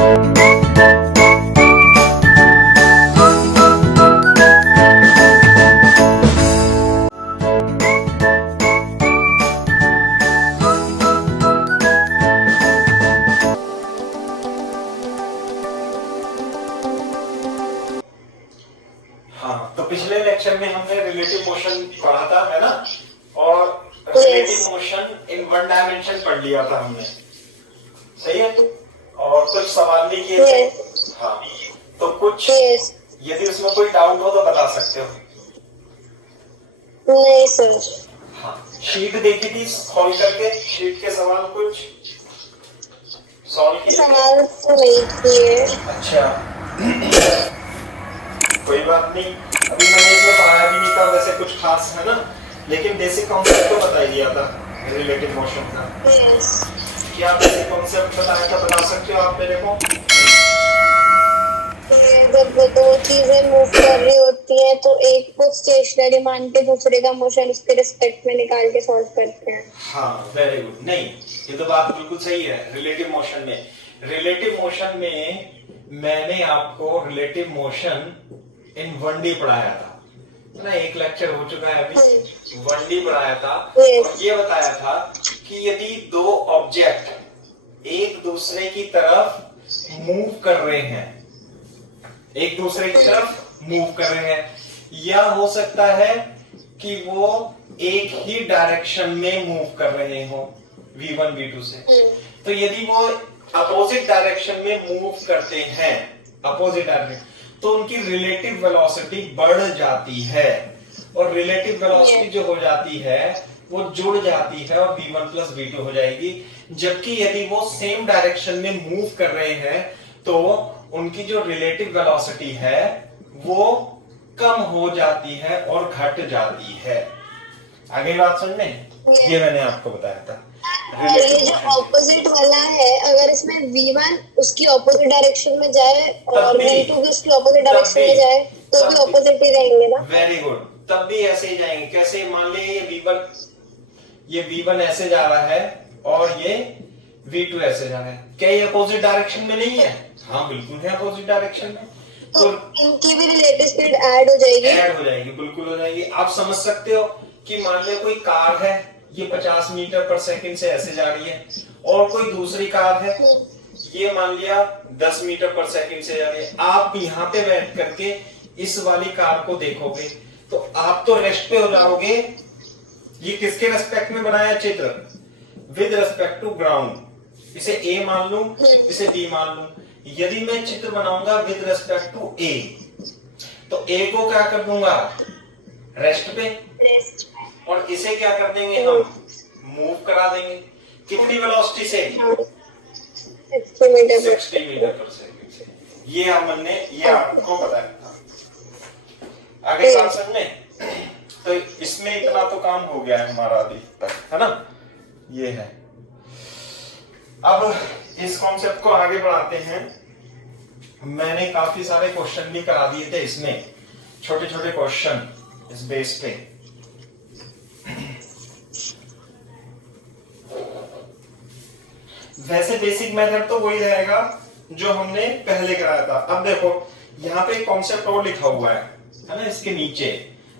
हाँ, तो पिछले लेक्चर में हमने रिलेटिव मोशन पढ़ा था, है ना? और relative motion in one dimension पढ़ लिया था हमने, सही है? और कुछ सवाल भी किए थे। हाँ, तो कुछ यदि उसमें कोई डाउट हो तो बता सकते हो। नहीं सर। हाँ, शीट देखी थी सॉल्व करके, शीट के सवाल कुछ सॉल्व किए? सवाल तो नहीं किए। अच्छा, कोई बात नहीं, अभी मैंने इसमें पढ़ाया भी नहीं था वैसे कुछ खास, है ना? लेकिन बेसिक कॉन्सेप्ट तो बता ही दिया था रिलेटिव मोशन का। क्या बेसिक कॉन्सेप्ट बताया था, बता सकते हो आप मेरे को? जब दो चीजें मूव कर रही होती हैं तो एक को स्टेशनरी मान के दूसरे का मोशन उसके रिस्पेक्ट में निकाल के सॉल्व करते हैं। हाँ, वेरी गुड। नहीं, ये तो बात बिल्कुल सही है। रिलेटिव मोशन में मैंने आपको रिलेटिव मोशन इन 1D पढ़ाया था, है ना? एक लेक्चर हो चुका है अभी, 1D पढ़ाया था। और ये बताया था कि यदि दो ऑब्जेक्ट एक दूसरे की तरफ मूव कर रहे हैं, या हो सकता है कि वो एक ही डायरेक्शन में मूव कर रहे हो V1 V2 से, तो यदि वो अपोजिट डायरेक्शन में मूव करते हैं, तो उनकी रिलेटिव वेलोसिटी बढ़ जाती है, और रिलेटिव वेलोसिटी जो हो जाती है वो जुड़ जाती है और V1 प्लस V2 हो जाएगी। जबकि यदि वो सेम डायरेक्शन में मूव कर रहे हैं तो उनकी जो रिलेटिव वेलोसिटी है वो कम हो जाती है और घट जाती है। आगे बात समझ में? ये मैंने आपको बताया था। ये जो ऑपोजिट वाला है, अगर इसमें V1 उसकी ऑपोजिट डायरेक्शन में जाए और V2 भी उसकी ऑपोजिट डायरेक्शन में जाए तो भी ऑपोजिट ही रहेंगे ना? वेरी गुड, तब भी ऐसे ही जाएंगे। कैसे? मान लीजिए ये V1 ऐसे जा रहा है और ये V2 ऐसे जा रहा है, क्या ये अपोजिट डायरेक्शन में नहीं है? हाँ, बिल्कुल है अपोजिट डायरेक्शन में। तो इनकी भी रिलेटिव स्पीड ऐड हो जाएगी। बिल्कुल हो जाएगी। आप समझ सकते हो कि मान लो कोई कार है, ये 50 मीटर पर सेकंड से ऐसे जा रही है, और कोई दूसरी कार है, ये मान लिया 10 मीटर पर सेकंड से जा रही है। आप यहाँ पे बैठ करके इस वाली कार को देखोगे तो आप तो रेस्ट पे हो जाओगे। ये किसके रेस्पेक्ट में बनाया चित्र? With respect to ground. इसे A मान लूं, इसे B मान लूं। यदि मैं चित्र बनाऊंगा विद रेस्पेक्ट टू A, तो A को क्या कर दूंगा? रेस्ट पे। और इसे क्या कर देंगे हम? मूव करा देंगे। कितनी वेलोसिटी से? 60 मीटर पर सेकंड से। ये आपको बताया था। आगे बात समझ में? तो इसमें इतना तो काम हो गया है हमारा अभी तक, है ना? ये है। अब इस कॉन्सेप्ट को आगे बढ़ाते हैं। मैंने काफी सारे क्वेश्चन भी करा दिए थे इसमें, छोटे छोटे क्वेश्चन इस बेस पे। वैसे बेसिक मेथड तो वही रहेगा जो हमने पहले कराया था। अब देखो यहाँ पे कॉन्सेप्ट और लिखा हुआ है ना? इसके नीचे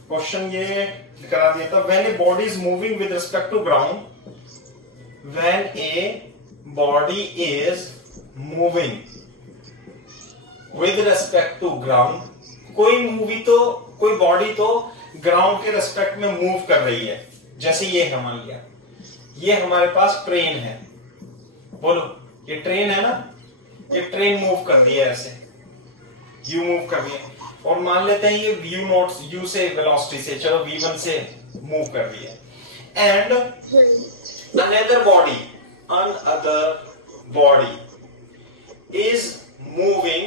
क्वेश्चन ये करा दिया था। When a body is moving with respect to ground, when a body is moving with respect to ground, कोई बॉडी तो ग्राउंड के रिस्पेक्ट में मूव कर रही है। जैसे ये है, मान लिया ये हमारे पास ट्रेन है, बोलो ये ट्रेन है ना? ये ट्रेन मूव कर दी है, ऐसे यू मूव कर दिया, और मान लेते हैं ये u से वेलोसिटी से, चलो v1 से मूव कर दी है। And another body is moving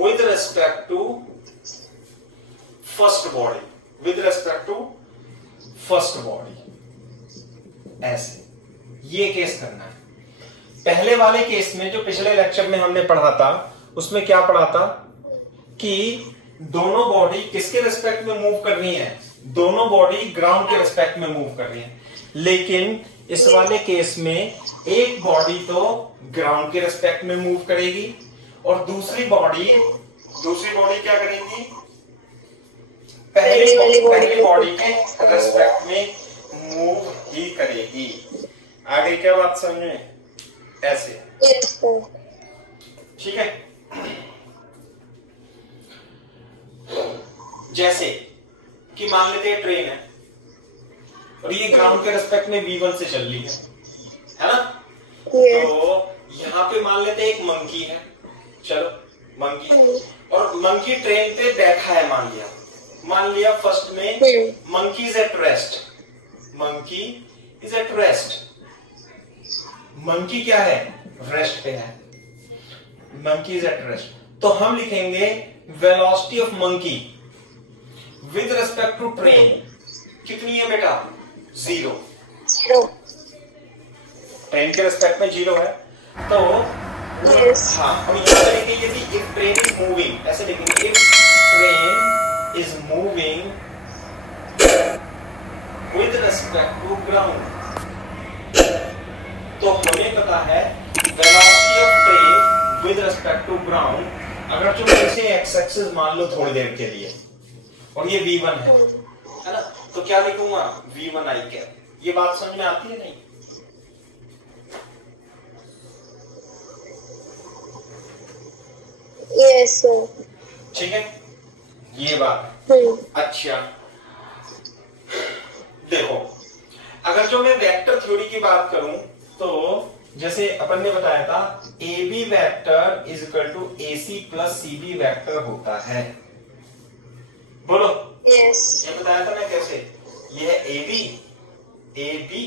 with respect to first body, ऐसे ये केस करना है। पहले वाले केस में जो पिछले लेक्चर में हमने पढ़ा था, उसमें क्या पढ़ा था कि दोनों बॉडी किसके रिस्पेक्ट में मूव कर रही है? दोनों बॉडी ग्राउंड के रिस्पेक्ट में मूव कर रही है। लेकिन इस वाले केस में एक बॉडी तो ग्राउंड के रिस्पेक्ट में मूव करेगी और दूसरी बॉडी क्या करेगी, पहली बॉडी के रिस्पेक्ट में मूव ही करेगी। आगे क्या बात समझ में, ऐसे, ठीक है। जैसे कि मान लेते हैं ट्रेन है और ये ग्राउंड के रिस्पेक्ट में v1 से चल रही है ना। तो यहाँ पे मान लेते हैं एक मंकी है, चलो मंकी, और मंकी ट्रेन पे बैठा है, मान लिया फर्स्ट में monkey is at rest, monkey is at rest, monkey क्या है, रेस्ट पे है, मंकी इज एट रेस्ट। तो हम लिखेंगे velocity of monkey with respect to train कितनी है बेटा, 0, ट्रेन के रिस्पेक्ट में 0 है। तो हाँ, और यहाँ पे लिखेंगे यदि इफ ट्रेन इज मूविंग, ऐसे लिखेंगे if train is moving with respect to ground, तो हमें पता है velocity of train with respect to ground, अगर तुम इसे एक्स एक्सिस मान लो थोड़ी देर के लिए और ये v1 है ना, तो क्या लिखूंगा v1 i कैप। ये बात समझ में आती है नहीं? यस सर, ठीक है, ये बात। अच्छा देखो, अगर जो मैं वेक्टर थ्योरी की बात करूं तो जैसे अपन ने बताया था A B vector is equal to A C plus C B vector होता है, बोलो। यस, ये बताया था ना कैसे, ये है ए बी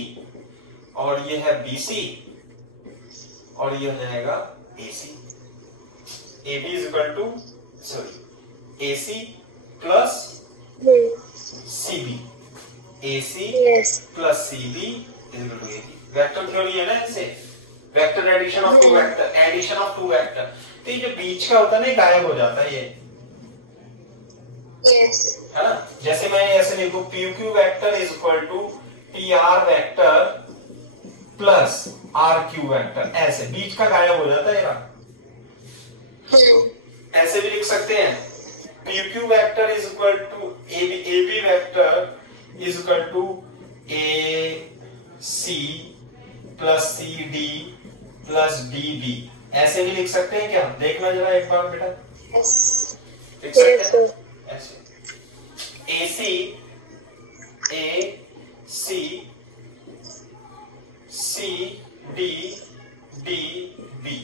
और ये है बी सी और ये हो जाएगा A C, A B is equal to sorry A C plus C B, A C plus C B is equal to A B. Vector theory है ना, इसे vector addition of two vector, addition of two vector. तो ये जो बीच का होता है ना गायब हो जाता है, ये है ना। जैसे मैं ऐसे लिखूं P Q vector is equal to P R vector plus R Q vector, ऐसे बीच का गायब हो जाता है यार। ऐसे भी लिख सकते हैं P Q vector is equal to A B vector is equal to A C plus C D plus D B, ऐसे भी लिख सकते हैं क्या, देखना जरा एक बार बेटा। लिख सकते हैं ऐसे ए सी सी डी डी बी,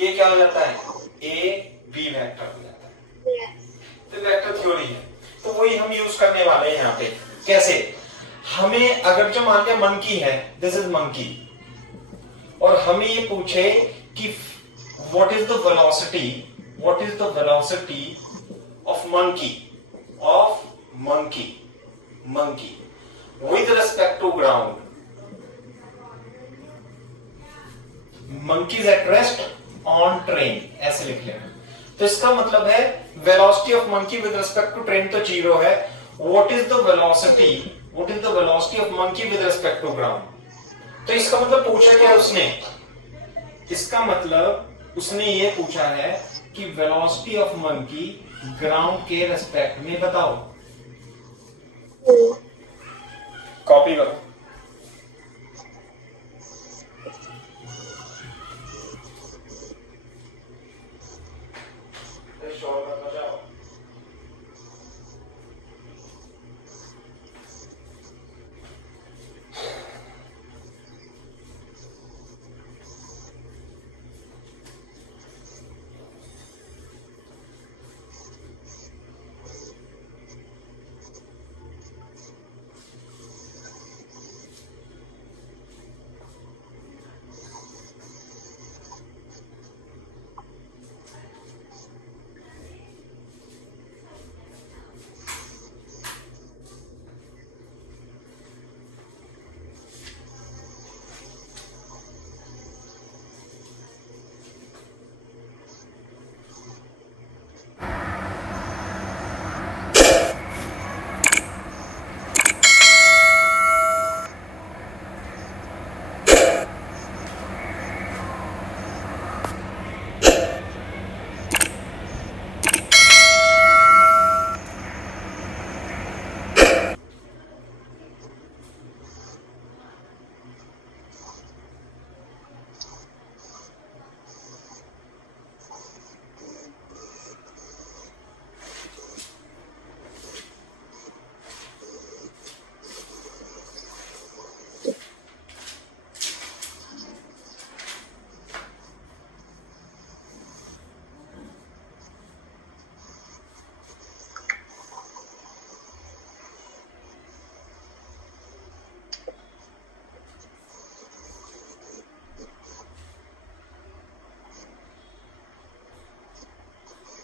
ये क्या हो जाता है, ए बी वेक्टर हो जाता है। तो वेक्टर थ्योरी है, तो वही हम यूज करने वाले हैं यहाँ पे। कैसे, हमें अगर जो मान लिया मंकी है, दिस इज मंकी, और हमें ये पूछे कि what is the velocity of monkey with respect to ground, monkeys at rest on train, ऐसे लिख लेना। तो इसका मतलब है velocity of monkey with respect to train तो 0 है, what is the velocity of monkey with respect to ground. तो इसका मतलब पूछा क्या उसने, इसका मतलब उसने ये पूछा है कि वेलोसिटी ऑफ मंकी ग्राउंड के रिस्पेक्ट में बताओ। कॉपी करो,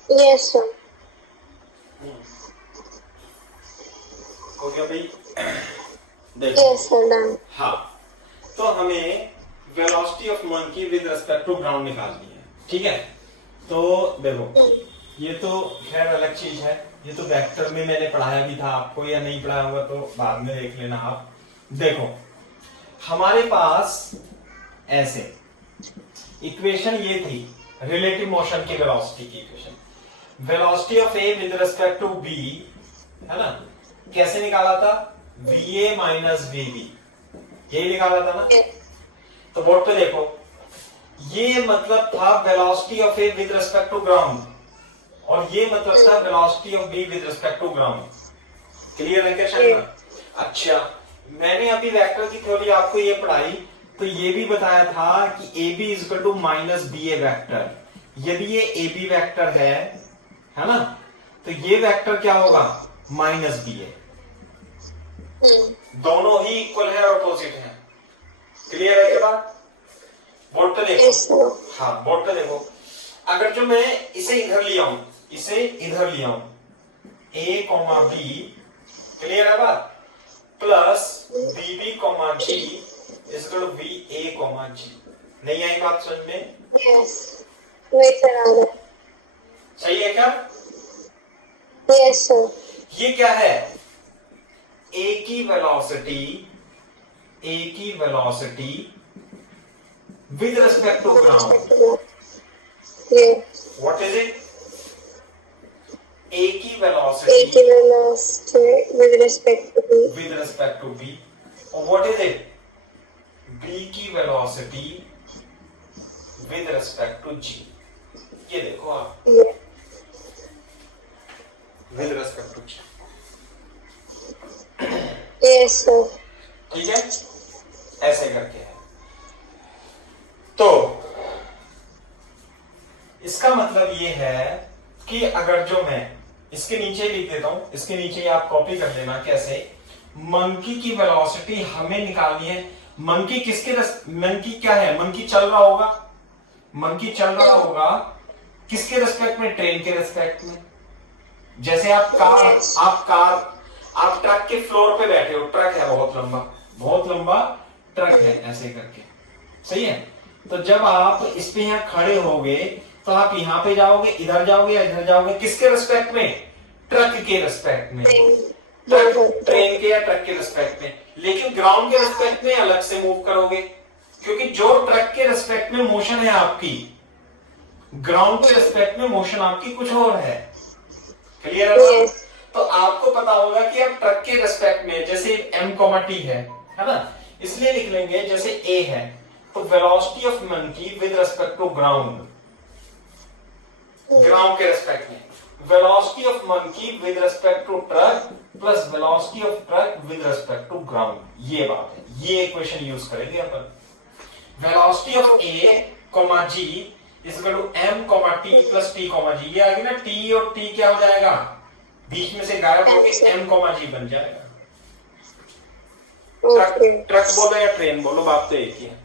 Yes, sir. हो गया भाई? देखो, Yes, sir. Done. हाँ, तो हमें velocity of monkey with respect to ground निकालनी है, ठीक है? तो देखो, ये तो खैर अलग चीज है, ये तो वेक्टर में मैंने पढ़ाया भी था आपको, या नहीं पढ़ाया होगा तो बाद में देख लेना आप। देखो, हमारे पास ऐसे इक्वेशन ये थी रिलेटिव मोशन की वेलोसिटी की equation, velocity of A with respect to B, है ना? कैसे निकाला था? va माइनस vb, यही निकाला था ना? तो बोर्ड पे देखो, ये मतलब था velocity of A with respect to ground, और ये मतलब था velocity of B with respect to ground. Clear है क्या शर्मा? अच्छा, मैंने अभी वेक्टर की थ्योरी आपको ये पढ़ाई, तो ये भी बताया था कि A B is equal to minus B A vector. यदि ये ए बी वैक्टर है ना, तो ये वेक्टर क्या होगा? माइनस बी ए। दोनों ही इक्वल है और अपोजिट है। क्लियर है क्या बात? बोर्ड पे देखो, हाँ बोर्ड पे देखो, अगर जो मैं इसे इधर लिया हूं, इसे इधर लिया हूं, a कॉमा बी, क्लियर है बात, plus B B comma G is equal V A comma G. नहीं आई बात समझ में? Yes. Wait, sir. सही है क्या? Yes, sir. ये क्या है? ए की velocity with respect to ground, Yes. What is it? A की A वेलोसिटी की velocity with respect to B. With respect to B, और व्हाट इज इट? बी की velocity with respect to G. ये देखो आप, Yeah. With respect to G, Yes, sir. ठीक है? ऐसे करके है। तो इसका मतलब ये है कि अगर जो मैं इसके नीचे लिख देता हूं, इसके नीचे आप कॉपी कर लेना, कैसे? मंकी की वेलोसिटी हमें निकालनी है। मंकी मंकी क्या है? मंकी चल रहा होगा, मंकी चल रहा होगा किसके रिस्पेक्ट में? ट्रेन के रिस्पेक्ट में। जैसे आप ट्रक के फ्लोर पे बैठे हो, ट्रक है बहुत लंबा ट्रक है, ऐसे करके, सही है? तो जब आप इस पे यहाँ खड़े होगे, तो आप यहाँ पे जाओगे, इधर जाओगे या इधर जाओगे, किसके रिस्पेक्ट में? ट्रक के रिस्पेक्ट में, ट्रेन के या ट्रक के रिस्पेक्ट में। लेकिन ग्राउंड के रिस्पेक्ट में अलग से मूव करोगे, क्योंकि जो ट्रक के रिस्पेक्ट में मोशन है आपकी, ग्राउंड के रिस्पेक्ट में मोशन आपकी कुछ और है। क्लियर है? Yes. तो आपको पता होगा कि अब ट्रक के रिस्पेक्ट में, जैसे m, t है ना, इसलिए लिख लेंगे जैसे a है, तो velocity of monkey with respect to ground, ground के रिस्पेक्ट में, velocity of monkey with respect to truck plus velocity of truck with respect to ground. ये बात है, ये इक्वेशन यूज करेंगे अपन। Velocity of a comma g is equal to m comma t plus t comma g। ये आ गई ना, t और t क्या हो जाएगा? बीच में से गायब होकर m कॉमा g बन जाएगा। ट्रक बोलो या ट्रेन बोलो, बात तो एक ही है।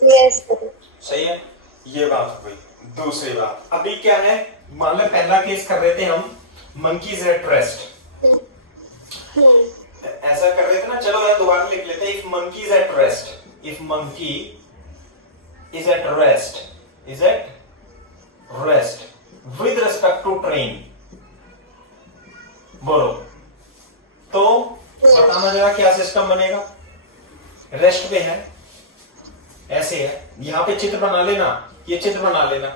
Yes, sir. सही है, ये बात हो गई। दूसरी बात अभी क्या है, मान लो पहला केस कर रहे थे हम, मंकीज एट रेस्ट, ऐसा कर रहे थे ना। चलो यार दोबारा लिख लेते हैं, if monkey is at rest, if monkey is at rest with respect to train, बोलो तो बताना जरा क्या सिस्टम बनेगा। रेस्ट पे है, ऐसे है, यहां पे चित्र बना लेना, ये चित्र बना लेना,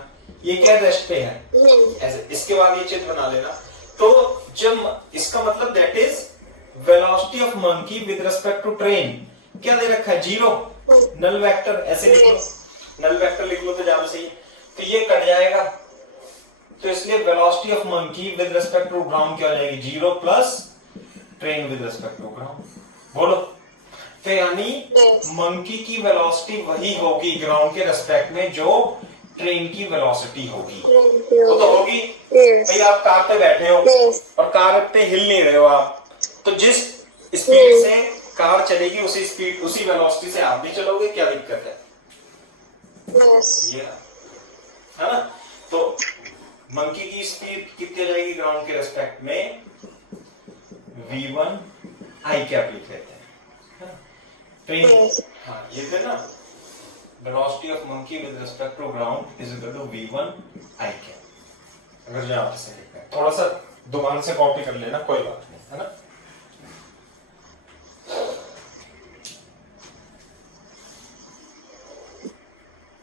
ये क्या रेस्ट पे है ऐसे, इसके बाद ये चित्र बना लेना। तो जब इसका मतलब that is velocity of monkey with respect to train क्या दे रखा है, 0, नल वेक्टर, ऐसे लिख लो, नल वेक्टर लिख लो तो ज्यादा सही है। तो ये कट जाएगा, तो इसलिए velocity of monkey with respect to ground क्या हो जाएगी, 0 plus train with respect to ground. बोलो, तो यानी मंकी की वेलोसिटी वही होगी ग्राउंड के रेस्पेक्ट में जो ट्रेन की वेलोसिटी होगी। वो तो होगी भाई, आप कार पे बैठे हो और कार पे हिल नहीं रहे हो आप, तो जिस स्पीड से कार चलेगी उसी स्पीड उसी वेलोसिटी से आप भी चलोगे, क्या दिक्कत है? ये है ना। तो मंकी की स्पीड कितनी जाएगी ग्राउंड के रेस्पेक्ट में, v1 आई कैप लिख लेते हैं, ट्रेन, हाँ ये थे ना, velocity of monkey with respect to ground is equal to v1 I cap. अगर जो आपसे लिखना है थोड़ा सा दोबारा से कॉपी कर लेना, कोई बात नहीं, है ना।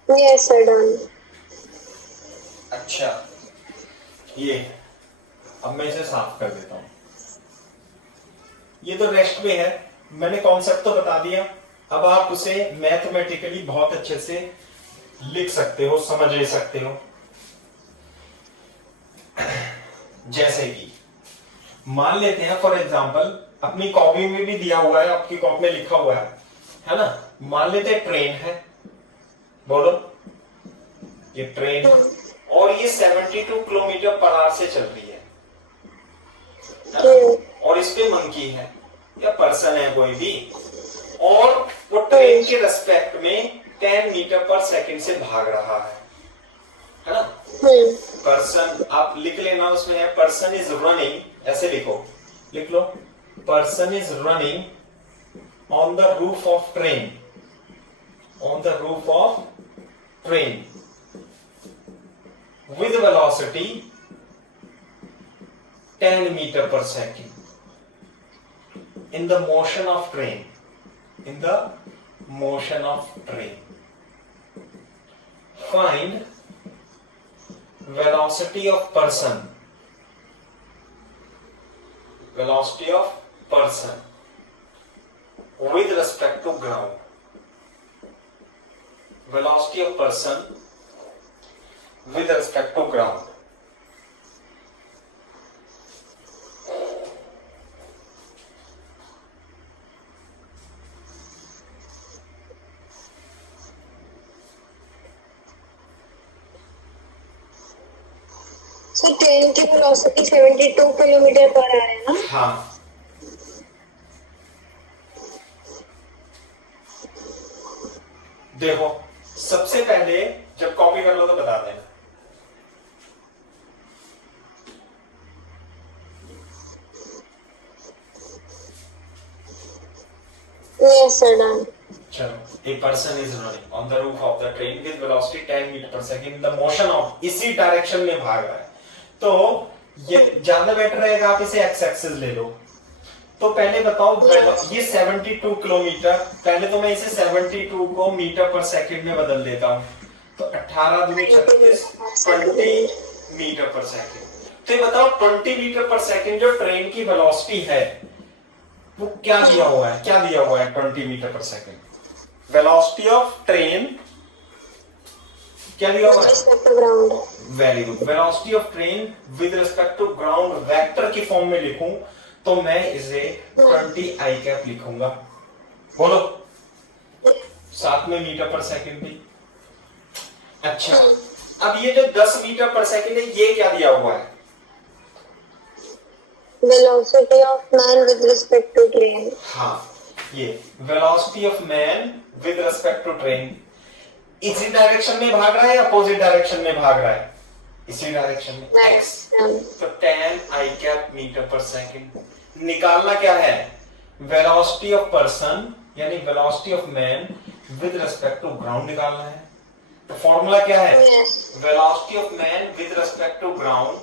Yes, sir, done. अच्छा, ये अब मैं इसे साफ कर देता हूं। ये तो रेस्ट में है, मैंने कॉन्सेप्ट तो बता दिया, अब आप उसे मैथमेटिकली बहुत अच्छे से लिख सकते हो, समझ ले सकते हो। जैसे कि मान लेते हैं फॉर एग्जांपल, अपनी कॉपी में भी दिया हुआ है, आपकी कॉपी में लिखा हुआ है ना। मान लेते हैं ट्रेन है, बोलो ये ट्रेन है और ये 72 किलोमीटर पर आवर से चल रही है और इस पे मंकी है या पर्सन है कोई भी, और वो ट्रेन के रेस्पेक्ट में 10 मीटर पर सेकंड से भाग रहा है ना। पर्सन आप लिख लेना, उसमें है पर्सन इज रनिंग, ऐसे लिख लो, person is running on the roof of train, on the roof of train with velocity 10 meter per second in the motion of train, in the motion of train. Find velocity of person, velocity of person with respect to ground, velocity of person with respect to ground. So train की velocity 72 kilometre per our है ना? हाँ, देखो सबसे पहले जब copy कर लो तो बता देना। Yes, sir, done. चलो, a person is running on the roof of the train with velocity 10 meter per second in the motion of, इसी डायरेक्शन में भाग रहा है, तो ये ज्यादा बेटर रहेगा आप इसे x एक्सिस ले लो। तो पहले बताओ, ये 72 किलोमीटर, पहले तो मैं इसे 72 को मीटर पर सेकंड में बदल देता हूं, तो 18 दूनी 36, 20 मीटर पर सेकंड। तो ये बताओ 20 मीटर पर सेकंड जो ट्रेन की वेलोसिटी है वो क्या दिया हुआ है, क्या दिया हुआ है 20 metre per second, velocity of train क्या दिया हुआ है, very good, velocity of train with respect to ground vector की फॉर्म में लिखूं तो मैं इसे 20 आई कैप लिखूंगा। बोलो, साथ में मीटर पर सेकंड भी। अच्छा, अब ये जो 10 मीटर पर सेकंड है ये क्या दिया हुआ है, velocity of man with respect to train. हाँ, ये velocity of man with respect to train इसी डायरेक्शन में भाग रहा है या अपोजिट डायरेक्शन में भाग रहा है, इसी डायरेक्शन में, x, तो 10 आई कैप मीटर पर सेकंड। निकालना क्या है, वेलोसिटी ऑफ पर्सन यानी velocity of man with respect to ground निकालना है। तो फॉर्मूला क्या है, velocity of man with respect to ground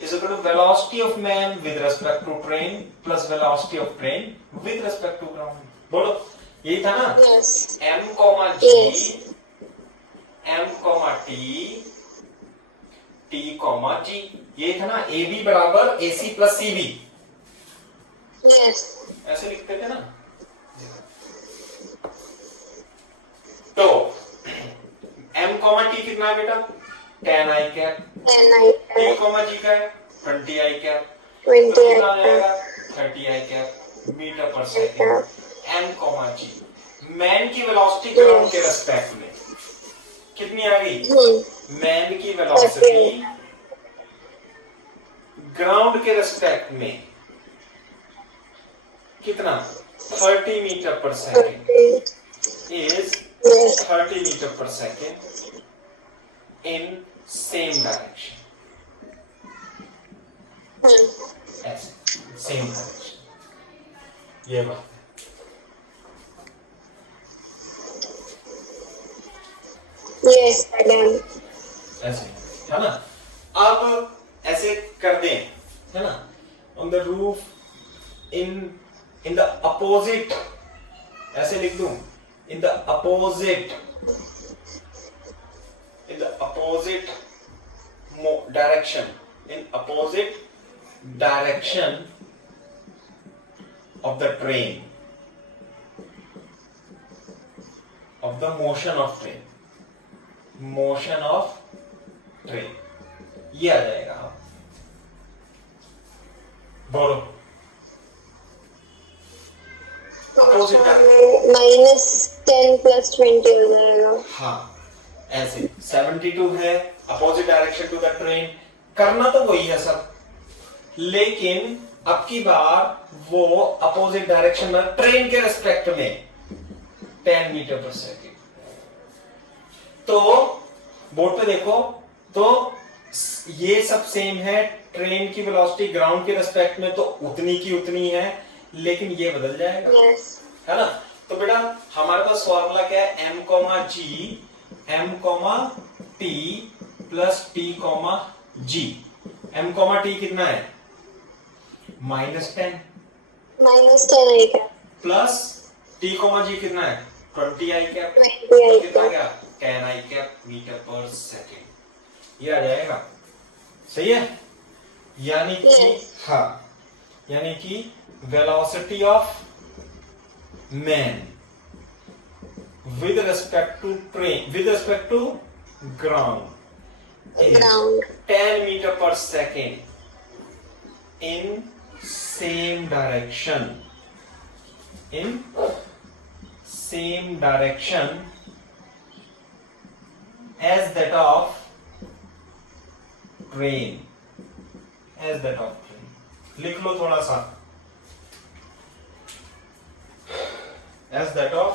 is equal to velocity of man with respect to train plus velocity of train with respect to ground. बोलो, यही था ना, m, g, m, t, t, g, यही था ना, ab बराबर ac plus cb, ऐसे लिखते थे ना। तो m कॉमा टी कितना है बेटा 10 i cap, 10 i t cap, comma g का है 20 i कैप, 20 तो i कितना आ cap, जाएगा 30 i cap metre per second m comma g। Man की वेलोसिटी ग्राउंड के रेस्पेक्ट में कितनी आ गई? मैन की वेलोसिटी ग्राउंड के रेस्पेक्ट में कितना 30 metre per second is 30 meter per second in same direction. ऐसे same direction. ये बात yes madam, ऐसे है ना। अब ऐसे कर दें है ना, on the roof in the opposite, ऐसे लिख दूं in the opposite direction, in opposite direction of the train, of the motion of train, ये आ जाएगा। आप बोलो -10 + 20 हो जाएगा। हाँ ऐसे 72 है opposite direction to the train, करना तो वही है सब, लेकिन अब की बार वो अपोजिट डायरेक्शन में ट्रेन के रेस्पेक्ट में 10 मीटर पर सेकेंड। तो बोर्ड पे देखो तो ये सब सेम है, ट्रेन की वेलोसिटी ग्राउंड के रेस्पेक्ट में तो उतनी की उतनी है, लेकिन ये बदल जाएगा yes. है ना। तो बेटा हमारे पास फॉर्मूला क्या है m comma g m comma t plus t comma g। m comma t कितना है -10 -10 i cap, plus t comma g कितना है 20 i कैप, 20 i कितना cap, क्या 10 i cap metre per second. ये आ जाएगा सही है। यानी कि Yes. हाँ, यानी कि velocity of man with respect to train, with respect to ground is ground, 10 meter per second in same direction, in same direction as that of train, as that of train। लिख लो थोड़ा सा, as that of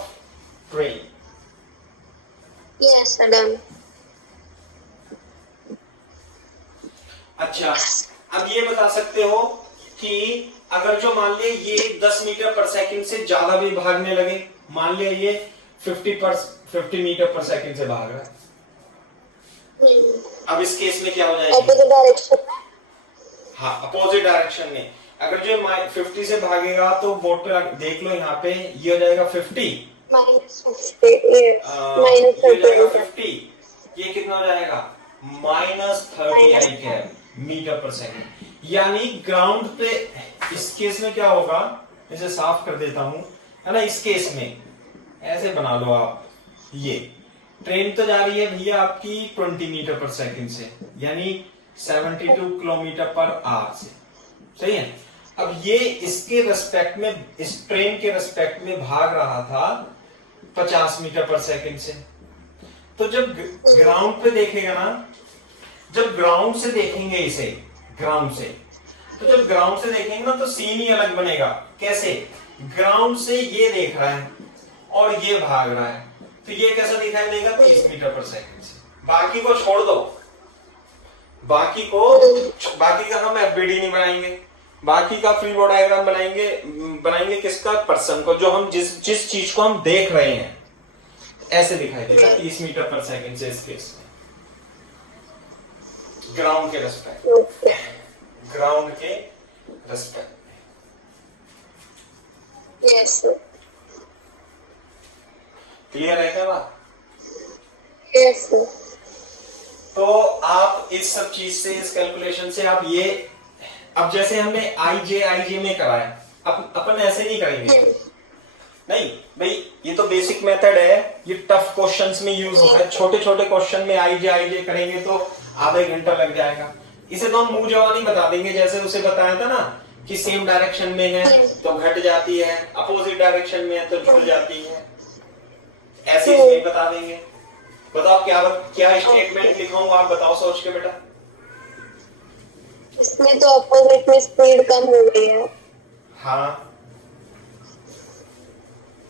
train। yes madam, अच्छा अब ये बता सकते हो कि अगर जो मान लिया ये 10 मीटर पर सेकंड से ज्यादा भी भागने लगे, मान लिया ये 50 मीटर पर सेकंड से भाग रहा है, अब इस केस में क्या हो जाएगी? opposite direction में, हाँ अपोजिट डायरेक्शन में अगर जो 50 से भागेगा तो बोर्ड पे देख लो यहाँ पे ये हो जाएगा 50 -50, yes, -30 50, ये कितना हो जाएगा -30 i cap metre per second. यानी ग्राउंड पे इस केस में क्या होगा, इसे साफ कर देता हूं है ना। इस केस में ऐसे बना लो आप, ये ट्रेन तो जा रही है भैया आपकी 20 मीटर पर सेकंड से, यानी 72 किलोमीटर पर आवर से, सही है। अब ये इसके रेस्पेक्ट में, इस ट्रेन के रेस्पेक्ट में भाग रहा था 50 मीटर पर सेकंड से। तो जब ग्राउंड पे देखेगा ना, जब ग्राउंड से देखेंगे इसे, ग्राउंड से, तो जब ग्राउंड से देखेंगे ना तो सीन ही अलग बनेगा। कैसे? ग्राउंड से ये देख रहा है और ये भाग रहा है, तो ये कैसा दिखाई देगा 30 मीटर पर सेकंड से। बाकी को छोड़ दो, बाकी का हम एफबीडी नहीं बनाएंगे, बाकी का फ्री बॉडी डायग्राम बनाएंगे किसका, पर्सन को, जो हम जिस चीज को हम देख रहे हैं ऐसे दिखाई देगा 30 मीटर पर सेकंड से। इस केस में ग्राउंड के रेस्पेक्ट, ग्राउंड के रेस्पेक्ट में, yes, क्लियर है क्या बात? yes, तो आप इस सब चीज से, इस कैलकुलेशन से आप ये, अब जैसे हमने आई जे में कराया, अपन ऐसे नहीं करेंगे, नहीं भाई, ये तो बेसिक मेथड है, ये टफ क्वेश्चंस में यूज होता है। छोटे छोटे क्वेश्चन में आईजे करेंगे तो आधा एक घंटा लग जाएगा। इसे तो हम मुंह जवानी बता देंगे, जैसे उसे बताया था ना कि सेम डायरेक्शन में है तो घट जाती है, अपोजिट डायरेक्शन में है तो जुड़ जाती है, ऐसे इसमें बता देंगे। बताओ क्या स्टेटमेंट लिखाऊं, आप बताओ सोच के बेटा। इसमें तो अपोजिट में स्पीड कम हो गई है, हाँ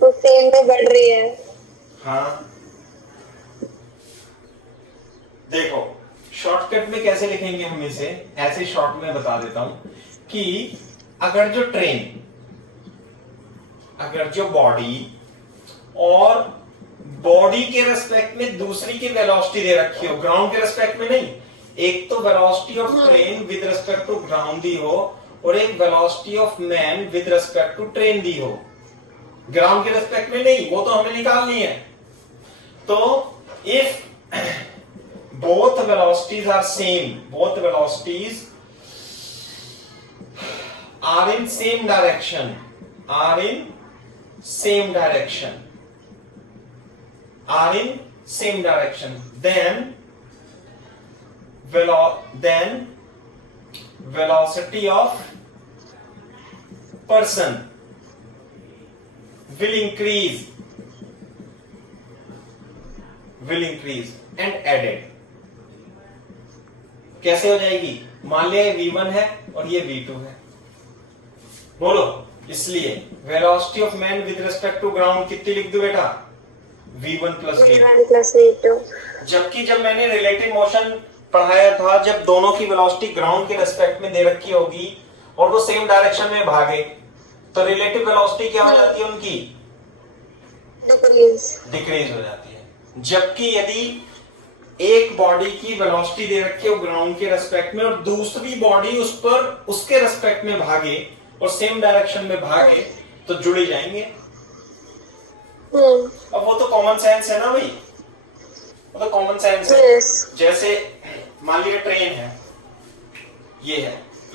तो सेम में बढ़ रही है। हाँ, देखो शॉर्टकट में कैसे लिखेंगे हम इसे, ऐसे शॉर्ट में बता देता हूं कि अगर जो बॉडी और बॉडी के रेस्पेक्ट में दूसरी की वेलोसिटी दे रखी हो, ग्राउंड के रेस्पेक्ट में नहीं, एक तो velocity of train with respect to ground दी हो और एक velocity of man with respect to train दी हो, ग्राउंड के रेस्पेक्ट में नहीं, वो तो हमें निकालनी है। तो if both velocities are same, both velocities are in same direction, are in same direction, are in same direction, then velocity of person will increase and added। कैसे हो जाएगी, मान लिया v1 है और ये v2 है, बोलो, इसलिए velocity of man with respect to ground कितनी लिख दो बेटा, v1 प्लस v2। जबकि जब मैंने रिलेटिव मोशन पढ़ाया था, जब दोनों की वेलोसिटी ग्राउंड के रिस्पेक्ट में दे रखी होगी और वो सेम डायरेक्शन में भागे तो रिलेटिव वेलोसिटी क्या हो जाती है उनकी, डिक्रीज हो जाती है। जबकि यदि एक बॉडी की वेलोसिटी दे रखी हो ग्राउंड के रेस्पेक्ट में और दूसरी बॉडी उस पर उसके रेस्पेक्ट में भागे और सेम डायरेक्शन में भागे तो जुड़े जाएंगे। अब वो तो कॉमन सेंस है ना भाई, वो तो कॉमन सेंस है। जैसे मान लीजिए ट्रेन है, ये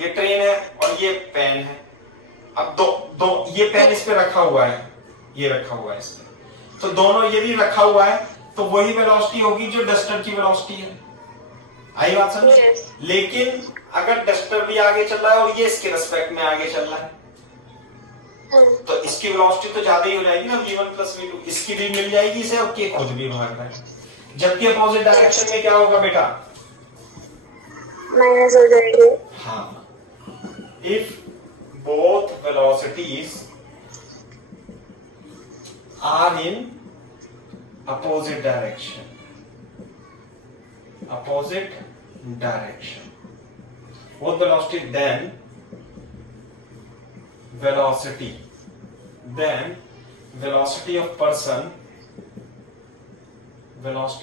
ट्रेन है और ये पेन है। अब दो ये पेन इस पे रखा हुआ है, ये रखा हुआ है इस पे, तो दोनों यदि रखा हुआ है तो वही वेलोसिटी होगी जो डस्टर की वेलोसिटी है। आई बात समझ? लेकिन अगर डस्टर भी आगे चल रहा है और ये इसके रेस्पेक्ट में आगे चल रहा है तो इसकी वेलोसिटी तो ज्यादा ही हो जाएगी ना, v1 प्लस v2, इसकी भी मिल जाएगी इसे और के खुद भी भाग रहा है। जबकि अपोजिट डायरेक्शन में क्या होगा बेटा, माइनस हो जाएगी। हाँ, if both velocities are in opposite direction, both velocity, then velocity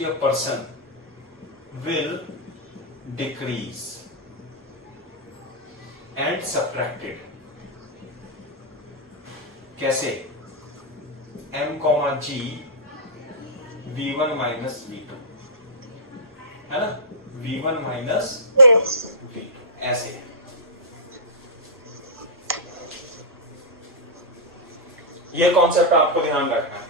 of person will decrease and subtracted। कैसे, m, g v1 minus v2 है ना, v1 माइनस v2, ऐसे। ये कॉन्सेप्ट आपको ध्यान रखना है।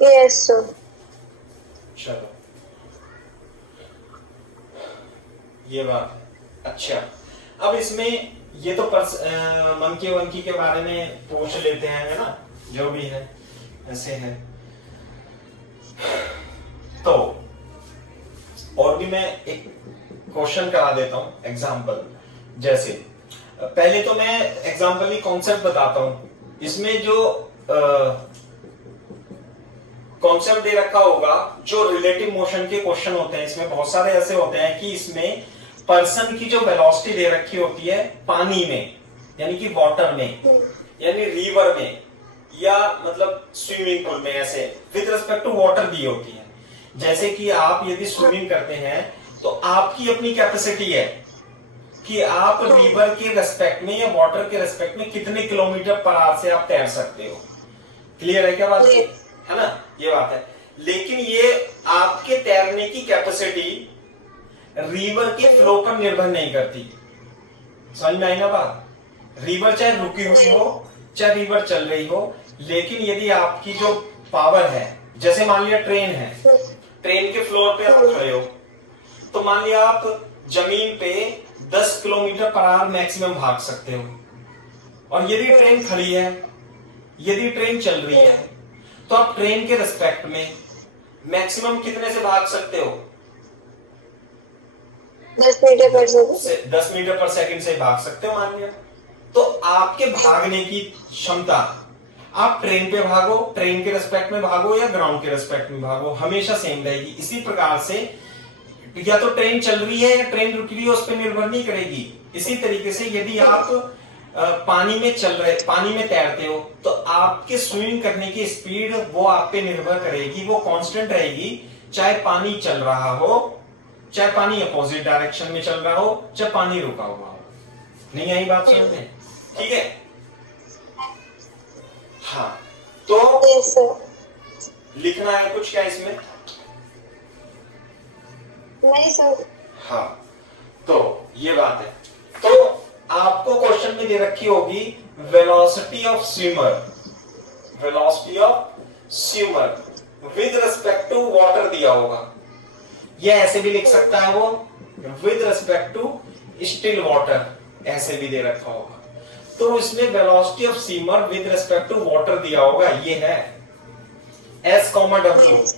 Yes sir. चलो, ये बात है। अच्छा, अब इसमें ये तो मंकी वंकी के बारे में पूछ लेते हैं, है ना, जो भी है ऐसे है। तो और भी मैं एक क्वेश्चन करा देता हूं एग्जाम्पल। जैसे पहले तो मैं एग्जाम्पल कॉन्सेप्ट बताता हूं। इसमें जो कॉन्सेप्ट दे रखा होगा, जो रिलेटिव मोशन के क्वेश्चन होते हैं, इसमें बहुत सारे ऐसे होते हैं कि इसमें पर्सन की जो वेलोसिटी दे रखी होती है पानी में, यानी कि वाटर में, यानी रिवर में या मतलब स्विमिंग पूल में, ऐसे विद रिस्पेक्ट टू वाटर दी होती है। जैसे कि आप यदि स्विमिंग करते हैं तो आपकी अपनी कैपेसिटी है कि आप रिवर के रेस्पेक्ट में या वाटर के रेस्पेक्ट में कितने किलोमीटर पर आवर से आप तैर सकते हो। क्लियर है क्या बात, है ना, ये बात है। लेकिन ये आपके तैरने की कैपेसिटी रिवर के फ्लो पर निर्भर नहीं करती। समझ में आई ना बात। रिवर चाहे रुकी हुई हो चाहे रिवर चल रही हो, लेकिन यदि आपकी जो पावर है, जैसे मान लिया ट्रेन है, ट्रेन के फ्लोर पे आप खड़े हो, तो मान लिया आप जमीन पे 10 किलोमीटर पर आवर मैक्सिमम भाग सकते हो। और यदि ट्रेन खड़ी है, यदि ट्रेन चल रही है, तो आप ट्रेन के रिस्पेक्ट में मैक्सिमम कितने से भाग सकते हो? 10 metre per second. 10 metre per second से भाग सकते हो मान लिया। तो आपके भागने की क्षमता, आप ट्रेन पे भागो, ट्रेन के रिस्पेक्ट में भागो या ग्राउंड के रिस्पेक्ट में भागो, हमेशा सेम रहेगी। इसी प्रकार से या तो ट्रेन चल रही है या ट्रेन रुक रही है, उस पर निर्भर नहीं करेगी। इसी तरीके से यदि आप पानी में चल रहे, पानी में तैरते हो, तो आपके स्विमिंग करने की स्पीड वो आप पे निर्भर करेगी, वो कांस्टेंट रहेगी। चाहे पानी चल रहा हो, चाहे पानी अपोजिट डायरेक्शन में चल रहा हो, चाहे पानी रुका हुआ हो। नहीं आई बात समझ में? ठीक है। हाँ, तो लिखना है कुछ क्या इसमें? नहीं सर। हाँ, तो ये बात है। तो आपको क्वेश्चन में दे रखी होगी velocity of swimmer, velocity of swimmer with respect to water दिया होगा। ये ऐसे भी लिख सकता है वो, with respect to still water, ऐसे भी दे रखा होगा। तो इसमें velocity of swimmer with respect to water दिया होगा, ये है S, W।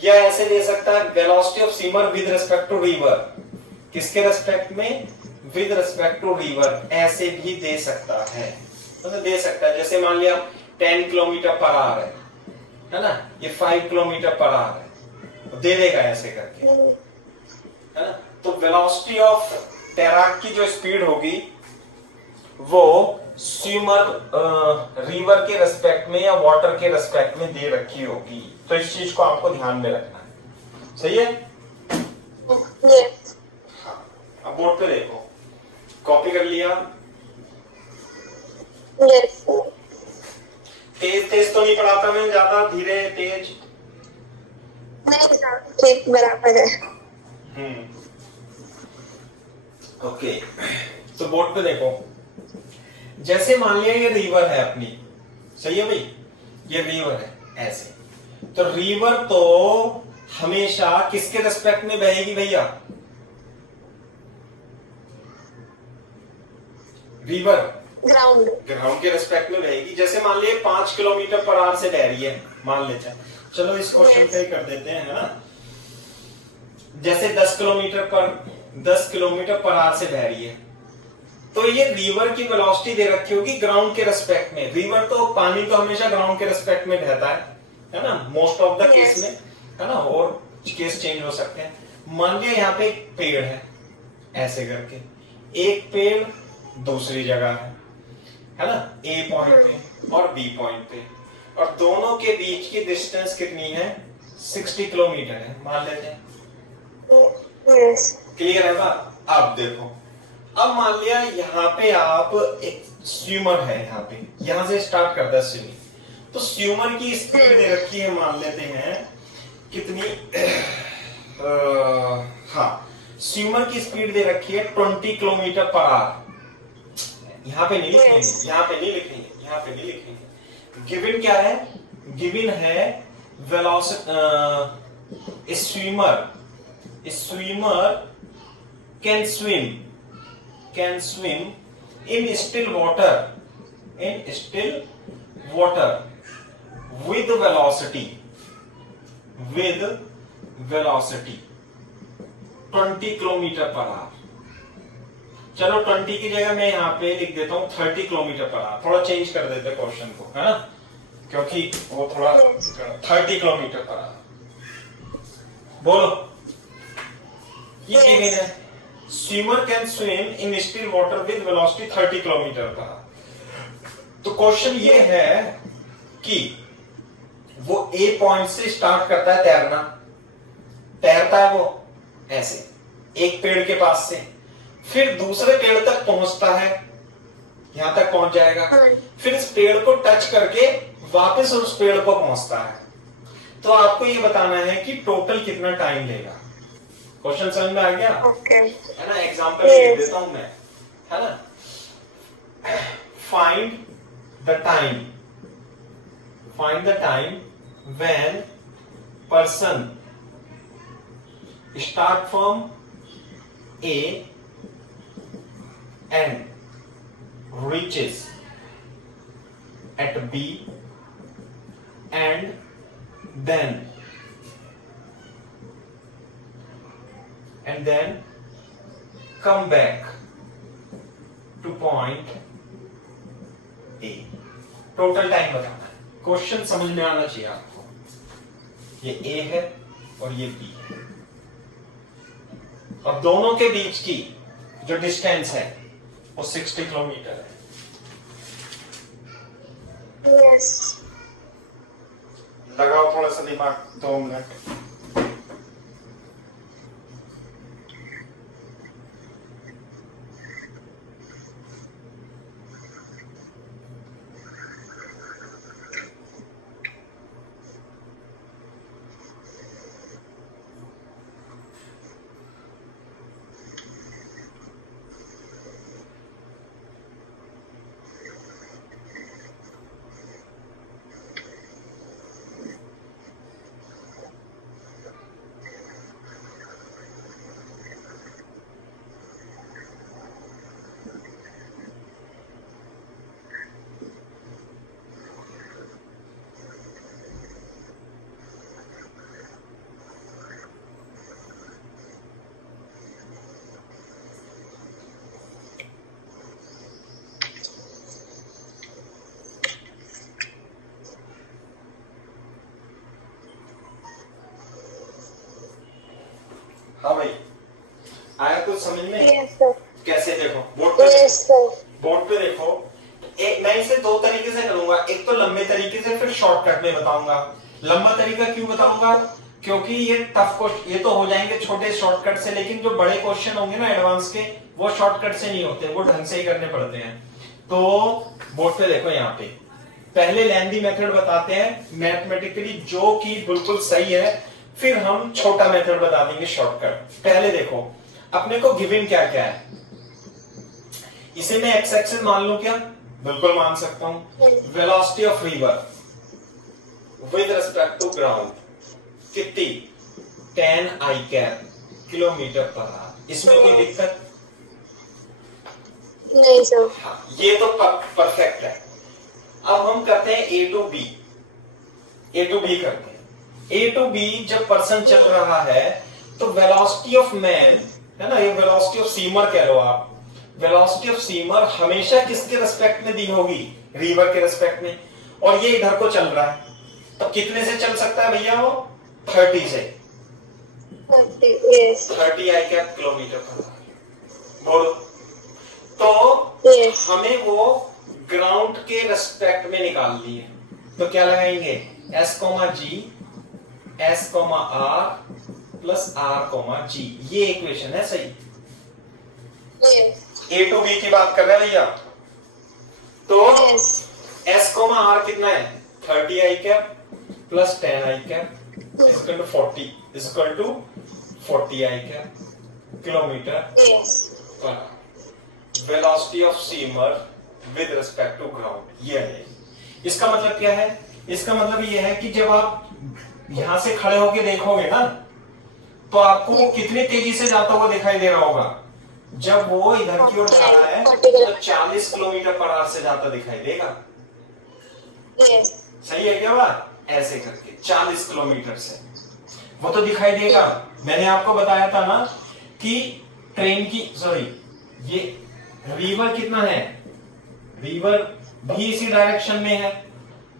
या ऐसे दे सकता है velocity of swimmer with respect to river, किसके रिस्पेक्ट में? विद रिस्पेक्ट टू रिवर, ऐसे भी दे सकता है। मतलब दे सकता है, जैसे मान लिया 10 किलोमीटर पर आवर है ना, ये 5 किलोमीटर पर आवर है, दे देगा ऐसे करके, है ना। तो वेलोसिटी ऑफ तैराक की जो स्पीड होगी वो स्विमर रिवर के रेस्पेक्ट में या वाटर के रेस्पेक्ट में दे रखी होगी। तो इस चीज को आपको ध्यान में रखना है, सही है? हाँ, अब बोर्ड पे देखो, कॉपी कर लिया? तेज तेज तो नहीं पढ़ाता मैं, ज्यादा धीरे तेज? नहीं सर, ठीक बराबर है। ओके, तो बोर्ड पे देखो, जैसे मान लिया ये रिवर है अपनी, सही है भाई, ये रिवर है ऐसे, तो रिवर तो हमेशा किसके रिस्पेक्ट में बहेगी भैया? रिवर ग्राउंड के रिस्पेक्ट में बहेगी। जैसे मान लिया 5 किलोमीटर पर आवर से बह रही है, मान लेते हैं, चलो इस क्वेश्चन पे कर देते हैं, है ना। जैसे 10 किलोमीटर पर आवर से बह रही है, तो ये रिवर की वेलोसिटी दे रखी होगी ग्राउंड के रिस्पेक्ट में। रिवर तो, पानी तो हमेशा ग्राउंड के रिस्पेक्ट में बहता है ना, मोस्ट ऑफ द केस में, है ना, और केस चेंज हो सकते हैं। मान लिया यहाँ पे एक पेड़ है, ऐसे करके एक पेड़ दूसरी जगह है ना, A पॉइंट पे और B पॉइंट पे, और दोनों के बीच की डिस्टेंस कितनी है? 60 किलोमीटर है, मान लेते हैं। क्लियर है बात? अब देखो, अब मान लिया यहाँ पे आप एक स्विमर है, यहाँ पे, यहां से स्टार्ट करता है स्विमिंग, तो स्विमर की स्पीड दे रखी है, मान लेते हैं कितनी, हाँ, स्विमर की स्पीड दे रखी है 20 किलोमीटर पर आवर। यहाँ पे नहीं लिखेंगे, यहाँ पे नहीं लिखेंगे, यहाँ पे नहीं लिखेंगे। गिवन क्या है? गिवन है velocity, swimmer can swim in still water with velocity 20 kilometre per our. चलो 20 की जगह मैं यहाँ पे लिख देता हूँ 30 किलोमीटर पर आवर, थोड़ा चेंज कर देते क्वेश्चन को, है ना, क्योंकि वो थोड़ा 30 किलोमीटर पर आवर। बोलो, ये गिवन है, swimmer can swim in still water with velocity 30 kilometre per our. तो क्वेश्चन ये है कि वो A पॉइंट से स्टार्ट करता है तैरना, तैरता है वो ऐसे एक पेड़ के पास से, फिर दूसरे पेड़ तक पहुंचता है, यहां तक पहुंच जाएगा, हाँ। फिर इस पेड़ को टच करके वापस उस पेड़ को पहुंचता है। तो आपको ये बताना है कि टोटल कितना टाइम लेगा। क्वेश्चन समझ में आ गया? ओके। है ना, एग्जांपल लिख देता हूं मैं, है ना। Find the time when person start from A and reaches at B and then come back to point A। Total time बताना है। क्वेश्चन समझ में आना चाहिए आपको। ये A है और ये B है, और दोनों के बीच की जो डिस्टेंस है वो 60 किलोमीटर है। यस। लगाओ थोड़ा सा दिमाग, 2 मिनट। हाँ भाई, आया कुछ समझ में? Yes sir. कैसे? देखो बोर्ड पे, यस सर। बोर्ड पे देखो। एक मैं इसे 2 तरीके से करूंगा, एक तो लंबे तरीके से, फिर शॉर्टकट में बताऊंगा। लंबा तरीका क्यों बताऊंगा? क्योंकि ये टफ क्वेश्चन, ये तो हो जाएंगे छोटे शॉर्टकट से, लेकिन जो बड़े क्वेश्चन होंगे ना एडवांस के, वो शॉर्टकट से नहीं होते, वो ढंग से ही करने पड़ते हैं। तो बोर्ड पे देखो, यहाँ पे पहले लेंथी मेथड बताते हैं मैथमेटिकली, जो कि बिल्कुल सही है, फिर हम छोटा मेथड बता देंगे शॉर्टकट। पहले देखो अपने को गिवन क्या क्या है। इसे मैं एक्स एक्सिस मान लूं क्या? बिल्कुल मान सकता हूं। Velocity of river with respect to ground कितनी? 10 i cap kilometre per hour. इसमें कोई दिक्कत नहीं सर। हाँ, ये तो परफेक्ट है। अब हम करते हैं ए टू बी करते हैं। ए टू बी जब पर्सन चल रहा है तो वेलोसिटी ऑफ मैन, है ना, ये वेलोसिटी ऑफ स्टीमर कह लो आप, वेलोसिटी ऑफ स्टीमर हमेशा किसके रेस्पेक्ट में दी होगी? रिवर के रेस्पेक्ट में। और ये इधर को चल रहा है, तो कितने से चल सकता है भैया वो? 30 से। 30 आई कैप किलोमीटर पर बोलो। तो हमें वो ग्राउंड के रेस्पेक्ट में निकालनी है, तो क्या लगाएंगे? S comma G, S comma R plus R comma G. ये इक्वेशन है सही। ए टू बी की बात कर रहे हैं भैया। तो एस कोमा आर कितना है? 30 i cap plus 10 I cap equal to 40, equal to 40 i cap kilometre पर। Velocity of steamer with respect to ground, ये है। इसका मतलब क्या है? इसका मतलब ये है कि जब आप यहां से खड़े होके देखोगे ना, तो आपको वो कितनी तेजी से जाता हुआ दिखाई दे रहा होगा। जब वो इधर की ओर जा रहा है तो 40 किलोमीटर पर आवर से जाता दिखाई देगा। सही है क्या बात? ऐसे करके 40 किलोमीटर से वो तो दिखाई देगा। मैंने आपको बताया था ना कि ट्रेन की, सॉरी, ये रिवर कितना है? रिवर भी इसी डायरेक्शन में है,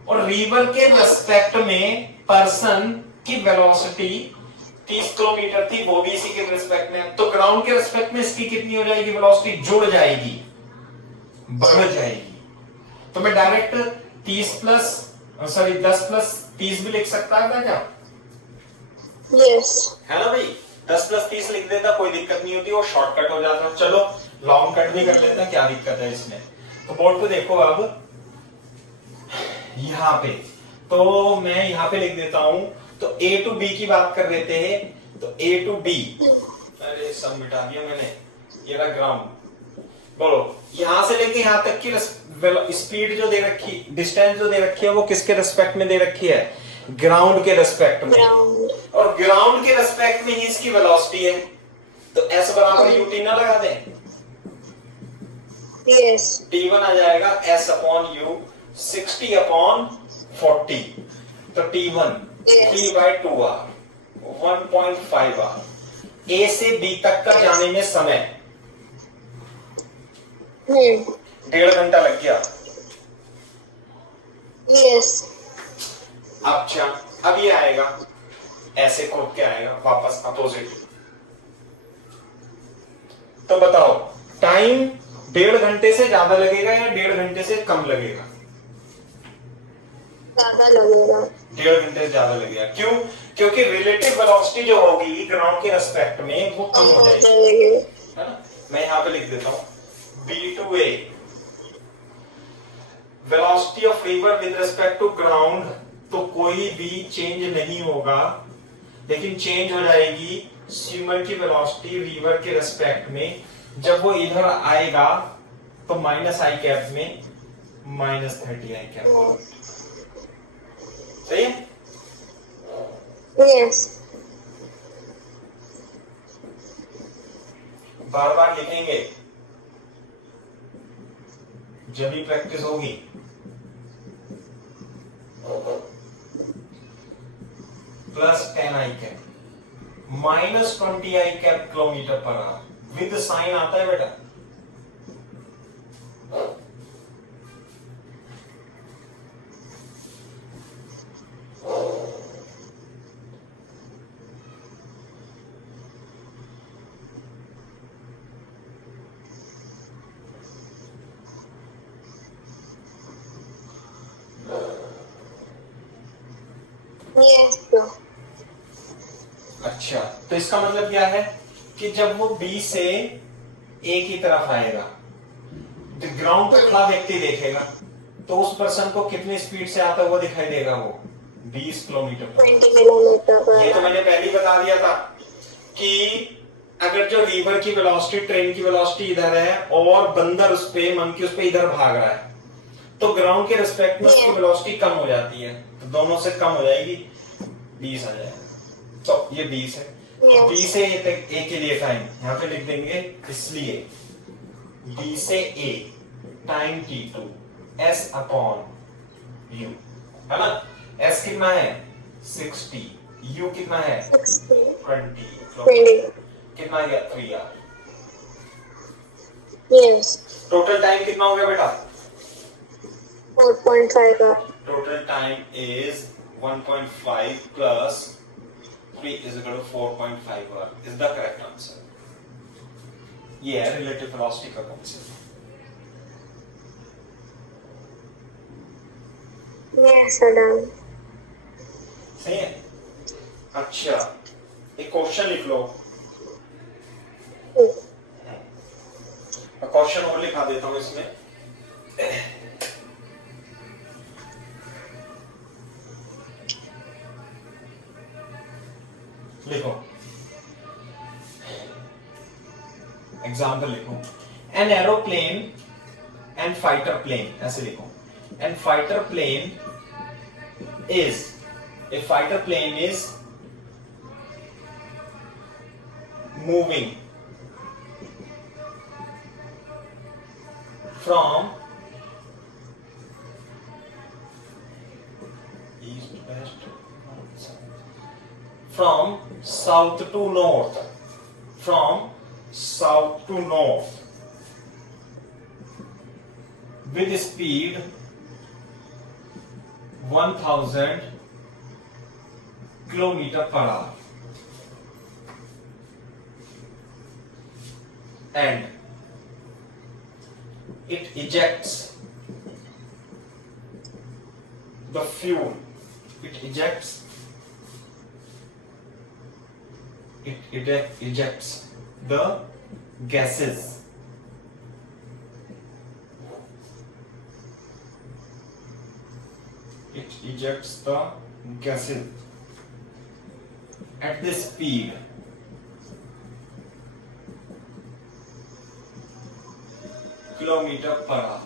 और रिवर के रेस्पेक्ट में पर्सन की वेलोसिटी 30 किलोमीटर थी, वो भी इसी के रेस्पेक्ट में। तो ग्राउंड के रेस्पेक्ट में इसकी कितनी हो जाएगी? वेलोसिटी जुड़ जाएगी, बढ़ जाएगी। तो मैं डायरेक्ट 10 प्लस 30 भी लिख सकता था क्या? यस। है ना भाई? 10 + 30 लिख देता, कोई दिक्कत नहीं होती, वो शॉर्टकट हो जाता। चलो लॉन्ग कट भी कर लेता, क्या दिक्कत है इसमें। तो बोर्ड पे देखो, अब यहाँ पे तो मैं यहाँ पे लिख देता हूं। तो A to B की बात कर रहे थे, तो A to B, अरे सब मिटा दिया मैंने, ये रहा ग्राउंड। बोलो यहां से लेके यहां तक की स्पीड जो दे रखी, डिस्टेंस जो दे रखी है, वो किसके रिस्पेक्ट में दे रखी है? ग्राउंड के रिस्पेक्ट में। और ग्राउंड के रिस्पेक्ट में ही इसकी वेलोसिटी है, तो S बराबर UT ना लगा दें? यस। T1 आ जाएगा S/U 60/40। तो T1 3/2R 1.5R। A से B तक का जाने में समय 1.5 घंटा लग गया। यस। अच्छा, अब ये आएगा, ऐसे खोद के आएगा वापस अपोजिट। तो बताओ टाइम 1.5 घंटे से ज्यादा लगेगा या 1.5 घंटे से कम लगेगा? ज्यादा लगेगा। 1.5 घंटे से ज्यादा लगेगा। क्यों? क्योंकि रिलेटिव वेलोसिटी जो होगी ग्राउंड के रिस्पेक्ट में वो कम हो जाएगी, है ना। मैं यहां पे लिख देता हूं B2A, velocity of river with respect to ground, तो कोई भी चेंज नहीं होगा, लेकिन चेंज हो जाएगी स्विमर की वेलोसिटी रिवर के रिस्पेक्ट में। जब वो इधर आएगा तो -i कैप में -30i कैप। सही है? यस। बार बार लिखेंगे जब भी प्रैक्टिस होगी। +10i cap -20i cap kilometre per hour with sign आता है बेटा। अच्छा, तो इसका मतलब क्या है कि जब वो B से A की तरफ आएगा, तो ग्राउंड पे खड़ा व्यक्ति देखेगा, तो उस पर्सन को कितनी स्पीड से आता हुआ दिखाई देगा? वो 20 किलोमीटर पर। 20 किलोमीटर। ये तो मैंने पहले ही बता दिया था कि अगर जो रिवर की वेलोसिटी, ट्रेन की वेलोसिटी इधर है और बंदर उस पे, मंकी उस पे इधर भाग रहा है, तो ग्राउंड के रिस्पेक्ट में उसकी वेलोसिटी कम हो जाती है, तो दोनों से कम हो जाएगी, 20 आ जाएगा। तो ये 20 है, तो B से A तक A के लिए टाइम यहाँ पे लिख देंगे, इसलिए B से A टाइम T2 S/U, है ना। S कितना है? 60, U कितना है? 20, कितना गया? 3R। यस। टोटल टाइम कितना हो गया बेटा? 4.5R। Total time is 1.5 plus 3 is equal to 4.5R is the correct answer. ये है रिलेटिव वेलोसिटी का कॉन्सेप्ट। Yes sir. सही है। अच्छा, एक क्वेश्चन लिख लो, क्वेश्चन और लिखा देता हूं इसमें। लिखो, एग्जाम्पल लिखो, an aeroplane and fighter plane, ऐसे लिखो। And fighter plane is, a fighter plane is moving from east west, from south to north, from south to north with speed 1000 kilometer per hour, and it ejects the fuel, it ejects it ejects the gases. It ejects the gases at the speed kilometer per hour.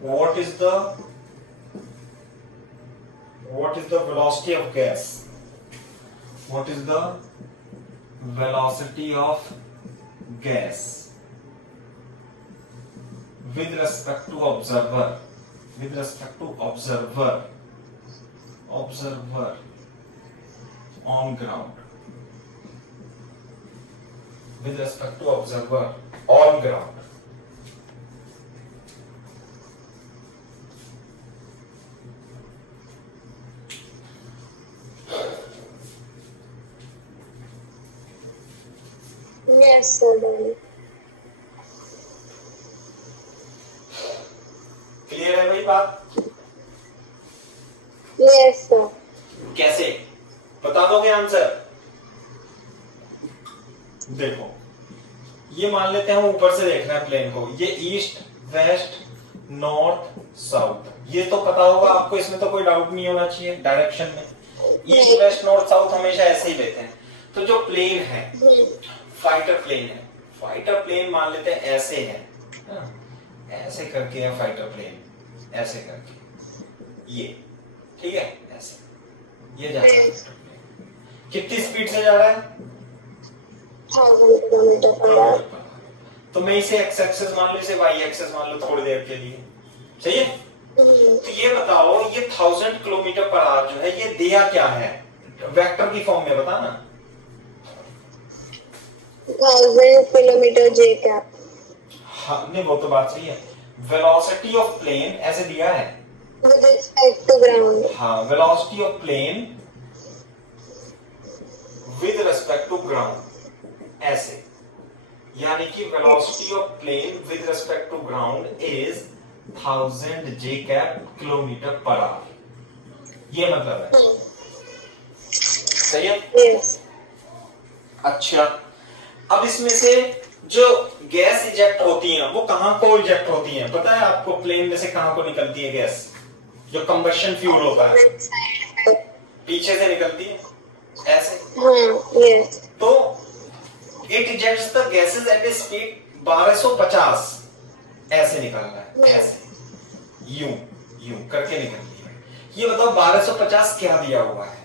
What is the velocity of gas? What is the velocity of gas with respect to observer? With respect to observer on ground. With respect to observer on ground. Yes, sir. Daddy. Clear है भाई बात? Yes, sir. कैसे बता दोगे answer? देखो, ये मान लेते हैं हम ऊपर से देख रहे हैं प्लेन को, ये ईस्ट वेस्ट नॉर्थ साउथ, ये तो पता होगा आपको, इसमें तो कोई डाउट नहीं होना चाहिए। डायरेक्शन में ईस्ट वेस्ट नॉर्थ साउथ हमेशा ऐसे ही लेते हैं। तो जो प्लेन है फाइटर प्लेन है, फाइटर प्लेन मान लेते हैं ऐसे है, ऐसे करके है फाइटर प्लेन, ऐसे करके ये, ठीक है, ऐसे ये जा रहा है। कितनी स्पीड से जा रहा है? 1000 किलोमीटर पर आवर। तो मैं इसे एक्स एक्सेस मान लो, इसे वाई एक्सेस मान लो थोड़ी देर के लिए, सही है? तो ये बताओ, ये 1000 किलोमीटर पर आवर जो है ये दिया क्या है वेक्टर की फॉर्म में, बता ना। 1000 किलोमीटर जे कैप। हाँ नहीं, वो तो बात सही है। वेलोसिटी ऑफ प्लेन ऐसे दिया है विद रिस्पेक्ट टू ग्राउंड। हाँ, velocity of plane with respect to ground, ऐसे, यानी कि velocity of plane with respect to ground is 1000 J cap kilometre per hour, ये मतलब है, सही है? यस। अच्छा, अब इसमें से जो गैस इजेक्ट होती है वो कहां को इजेक्ट होती है पता है आपको? प्लेन में से कहां को निकलती है गैस? जो कंबशन फ्यूल होता है पीछे से निकलती है, ऐसे। हाँ, यस। तो it ejects the gases at A speed 1250, ऐसे निकल रहा है, ऐसे यूं यूं करके निकलती है। ये बताओ 1250 क्या दिया हुआ है?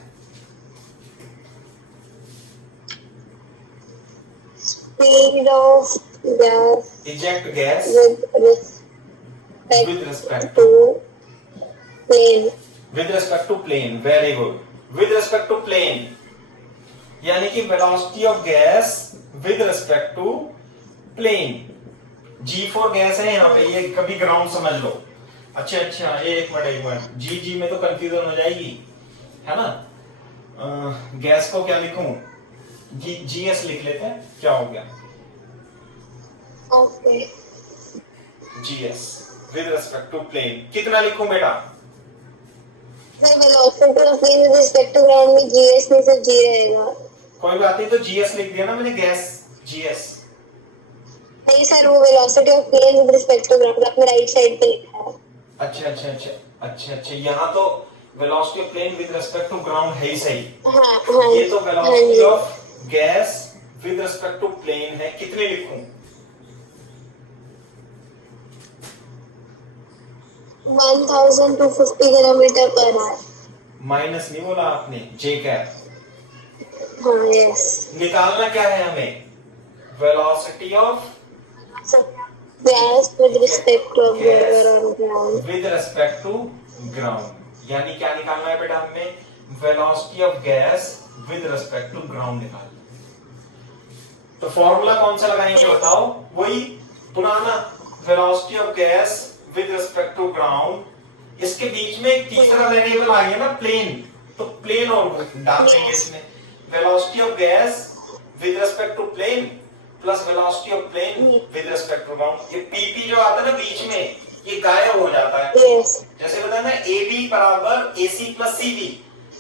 Speed of gas Eject gas with respect to plane. with respect to plane, very good. With respect to plane, यानी कि velocity of gas with respect to plane. G4 gas है यहाँ पे, ये कभी ग्राउंड समझ लो। अच्छा अच्छा, एक मिनट, जी में तो कंफ्यूजन हो जाएगी, है ना? गैस को क्या लिखूं? जीएस लिख लेते हैं, क्या हो गया? Okay. GS with respect to plane कितना लिखूं बेटा? Sir velocity of plane with respect to ground में जीएस नहीं, सिर्फ जी रहेगा। कोई बात नहीं, तो जीएस लिख दिया ना मैंने, गैस जीएस। नहीं सर, वो velocity of plane with respect to ground आपने राइट साइड पे लिखा है। अच्छा, यहाँ तो velocity of plane with respect to ground है ही सही। हाँ, ये तो velocity of gas with respect to plane है, कितने लिखूं? 1250 किलोमीटर पर आवर। माइनस नहीं बोला आपने, जे कैप। हाँ, यस। निकालना क्या है हमें? Velocity of gas with respect to observer on ground. With respect to ground, यानी क्या निकालना है बेटा हमें? Velocity of gas with respect to ground निकालना। तो फॉर्मूला कौन सा लगाएंगे बताओ? वही पुराना, velocity of gas with respect to ground. इसके बीच में एक तीसरा वेरिएबल आ गया ना, प्लेन, तो प्लेन और डाल देंगे इसमें। Velocity of gas with respect to plane plus velocity of plane with respect to ground. ये पीपी जो आता है ना बीच में, ये गायब हो जाता है। Yes. जैसे बताया ना AB बराबर AC प्लस CB,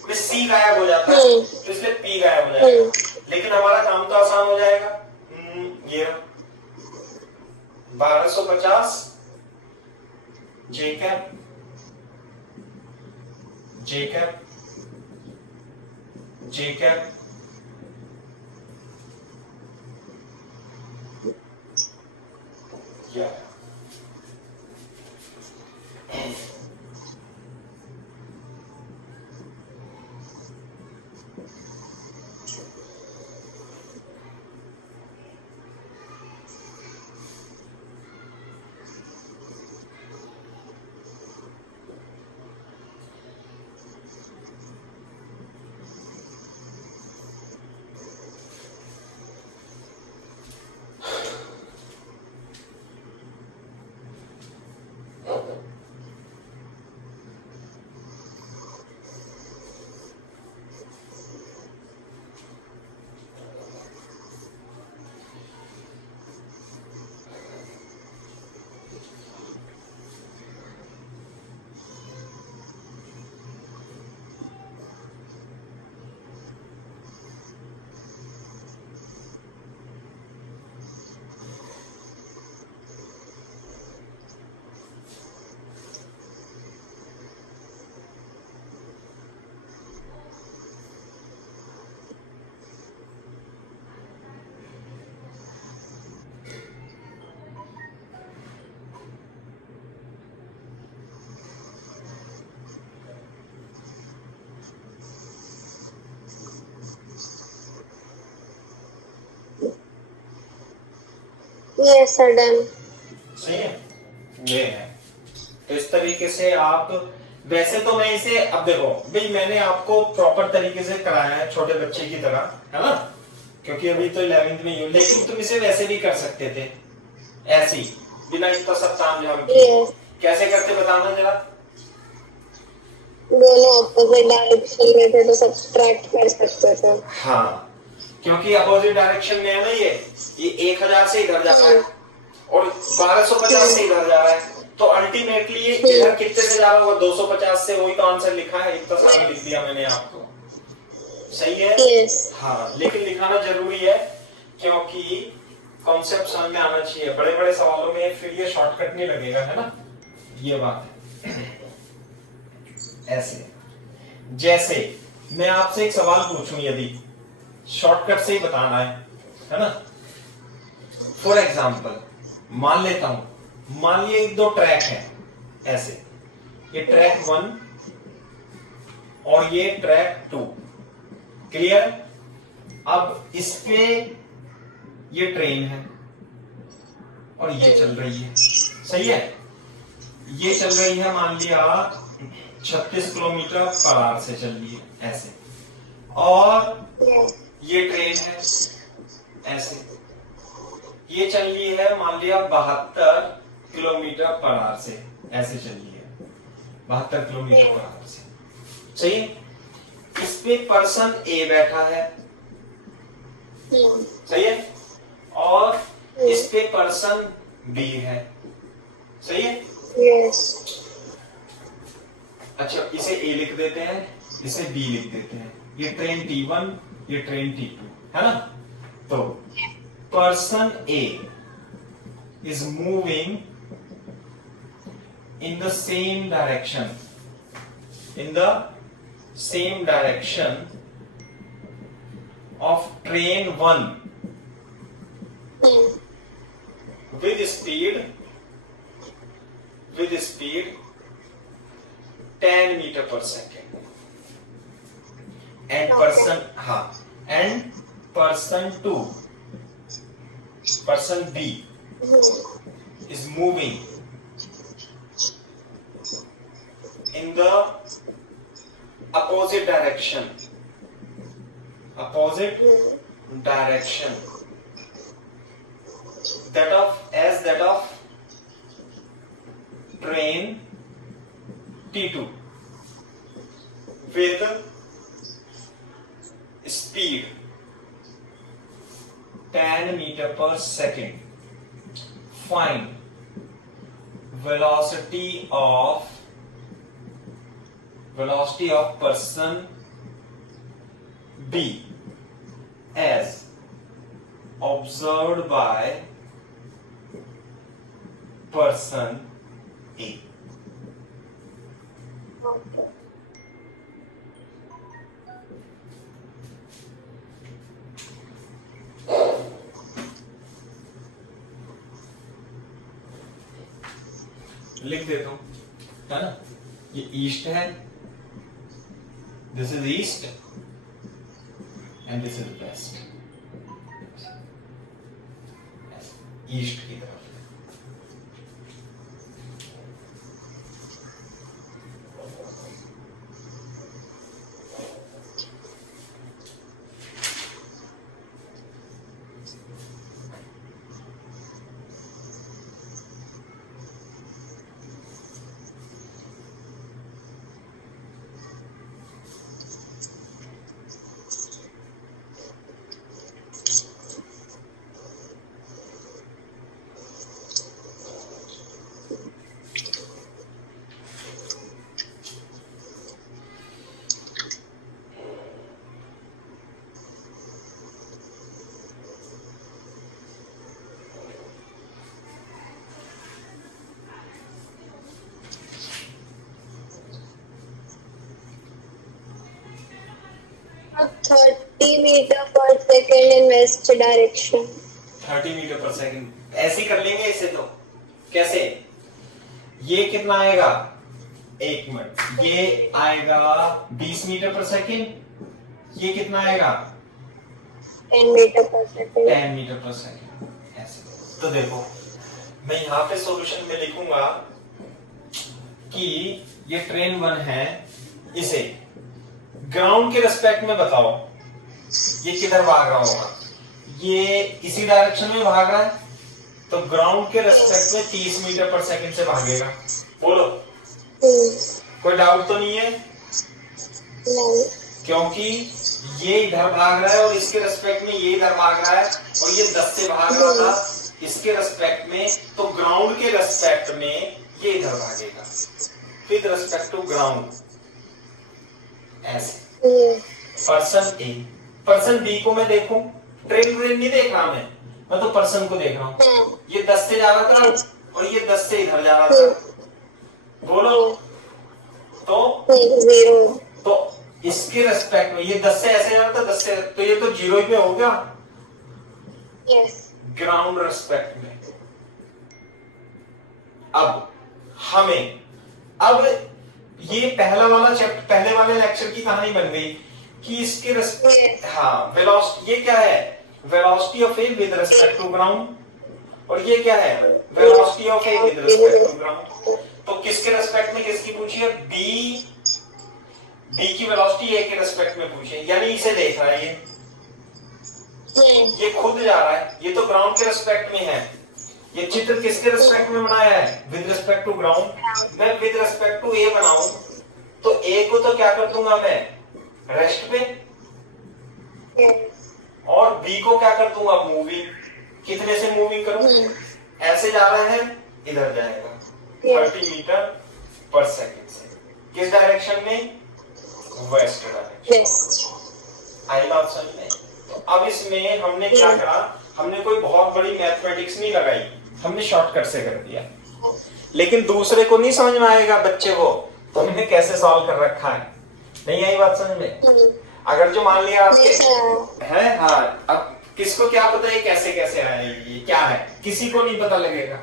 तो C गायब हो जाता है, तो इसलिए P गायब हो जाएगा। लेकिन हमारा काम तो आसान हो जाएगा। ये 1250 J cap J cap J cap या Yes, sir, done. सही है, ये है। तो इस तरीके से आप, वैसे तो मैं इसे, अब देखो भाई मैंने आपको प्रॉपर तरीके से कराया है छोटे बच्चे की तरह, है ना, क्योंकि अभी तो 11th में ही हो, लेकिन तुम इसे वैसे भी कर सकते थे, ऐसे ही बिना इतना सब ताम झाम किए। Yes. कैसे करते बताना जरा। दोनों ऑपोजिट डायरेक्शन में थे तो सब्ट्रैक्ट कर सकते थे। हाँ, क्योंकि अपोजिट डायरेक्शन में है ना, ये 1000 से इधर जा रहा है और 1250 से इधर जा रहा है, तो अल्टीमेटली ये इधर कितने से जा रहा होगा, 250 से। वही तो आंसर लिखा है, इतना सारा लिख दिया मैंने आपको, सही है। Yes. हाँ, लेकिन लिखाना जरूरी है क्योंकि कॉन्सेप्ट समझ में आना चाहिए। बड़े बड़े सवालों में फिर ये शॉर्टकट नहीं लगेगा, है ना, ये बात है। ऐसे जैसे मैं आपसे एक सवाल पूछूं, यदि शॉर्टकट से ही बताना है ना। फॉर एग्जाम्पल मान लेता हूं, मान लिए दो ट्रैक हैं ऐसे, ये ट्रैक 1 और ये ट्रैक 2, क्लियर। अब इस पे ये ट्रेन है और ये चल रही है, सही है। ये चल रही है मान लिया 36 किलोमीटर पर आवर से चल रही है ऐसे, और ये ट्रेन है ऐसे, ये चल रही है मान लिया 72 किलोमीटर पर आवर से ऐसे चल रही है, 72 किलोमीटर पर आवर से, सही है। इस पे पर्सन ए बैठा है, सही है, और इस पे पर्सन बी है, सही है। Yes. अच्छा, इसे ए लिख देते हैं, इसे बी लिख देते हैं। ये ट्रेन T1, ये ट्रेन T2, है ना। तो person A is moving in the same direction, in the same direction of train 1 with speed 10 meter per second, and person 2, person B is moving in the opposite direction that of train T2 with speed 10 meter per second. Find velocity of person B as observed by person A. Okay. लिख देता हूं, है ना? ये east है, this is east and this is west, east की तरफ। अब 30 metre per second in west direction. 30 metre per second ऐसे कर लेंगे इसे। तो कैसे? ये कितना आएगा? 1 मिनट। ये आएगा 20 मीटर पर सेकंड। ये कितना आएगा? 10 metre per second. 10 metre per second. ऐसे। तो देखो, मैं यहाँ पे सॉल्यूशन में लिखूंगा कि ये ट्रेन 1 है, इसे ग्राउंड के रेस्पेक्ट में बताओ ये किधर भाग रहा होगा। ये इसी डायरेक्शन में भाग रहा है, तो ग्राउंड के रेस्पेक्ट में 30 मीटर पर सेकंड से भागेगा। बोलो, कोई डाउट तो नहीं है? नहीं। क्योंकि ये इधर भाग रहा है और इसके रेस्पेक्ट में ये इधर भाग रहा है, और ये 10 से भाग रहा था इसके रेस्पेक्ट में, तो ग्राउंड के रेस्पेक्ट में ये इधर भागेगा विद रेस्पेक्ट टू ग्राउंड। ऐसे पर्सन ए, पर्सन बी को मैं देखूं, ट्रेन नहीं देख रहा मैं तो पर्सन को देख रहा हूं। ये 10 से जा रहा था और ये 10 से इधर जा रहा था। बोलो, तो इसके रेस्पेक्ट में ये 10 से ऐसे जा रहा था, 10 से, तो ये तो 0 पे हो गया ग्राउंड रेस्पेक्ट में। अब ये पहला वाला चैप्टर, पहले वाले लेक्चर की कहानी बन गई कि इसके रेस्पेक्ट, हाँ, वेलोसिटी, ये क्या है? Velocity of A with respect to ground, और ये क्या है? Velocity of A with respect to ground. तो किसके रेस्पेक्ट में किसकी पूछी है? बी की वेलोसिटी ए के रेस्पेक्ट में पूछी है, यानी इसे देख रहा है ये खुद जा रहा है, ये तो ग्राउंड के रेस्पेक्ट में है। ये चित्र किसके रेस्पेक्ट में बनाया है? With respect to ground. मैं विद रेस्पेक्ट टू ए बनाऊं तो ए को तो क्या कर दूंगा मैं? रेस्ट पे। और बी को क्या कर दूंगा? मूविंग। कितने से मूविंग करूं? ऐसे जा रहा है, इधर जाएगा 30 मीटर पर सेकंड से। किस डायरेक्शन में? West direction. आई बात समझ में? तो अब इसमें हमने क्या करा? हमने कोई बहुत बड़ी मैथमेटिक्स नहीं लगाई, हमने शॉर्टकट से कर दिया। लेकिन दूसरे को नहीं समझ में आएगा, बच्चे को, तो हमने कैसे सॉल्व कर रखा है। नहीं आई बात समझ में? अगर जो मान लिया आपके है, हाँ, अब किसको क्या पता है कैसे कैसे आया, ये क्या है, किसी को नहीं पता लगेगा,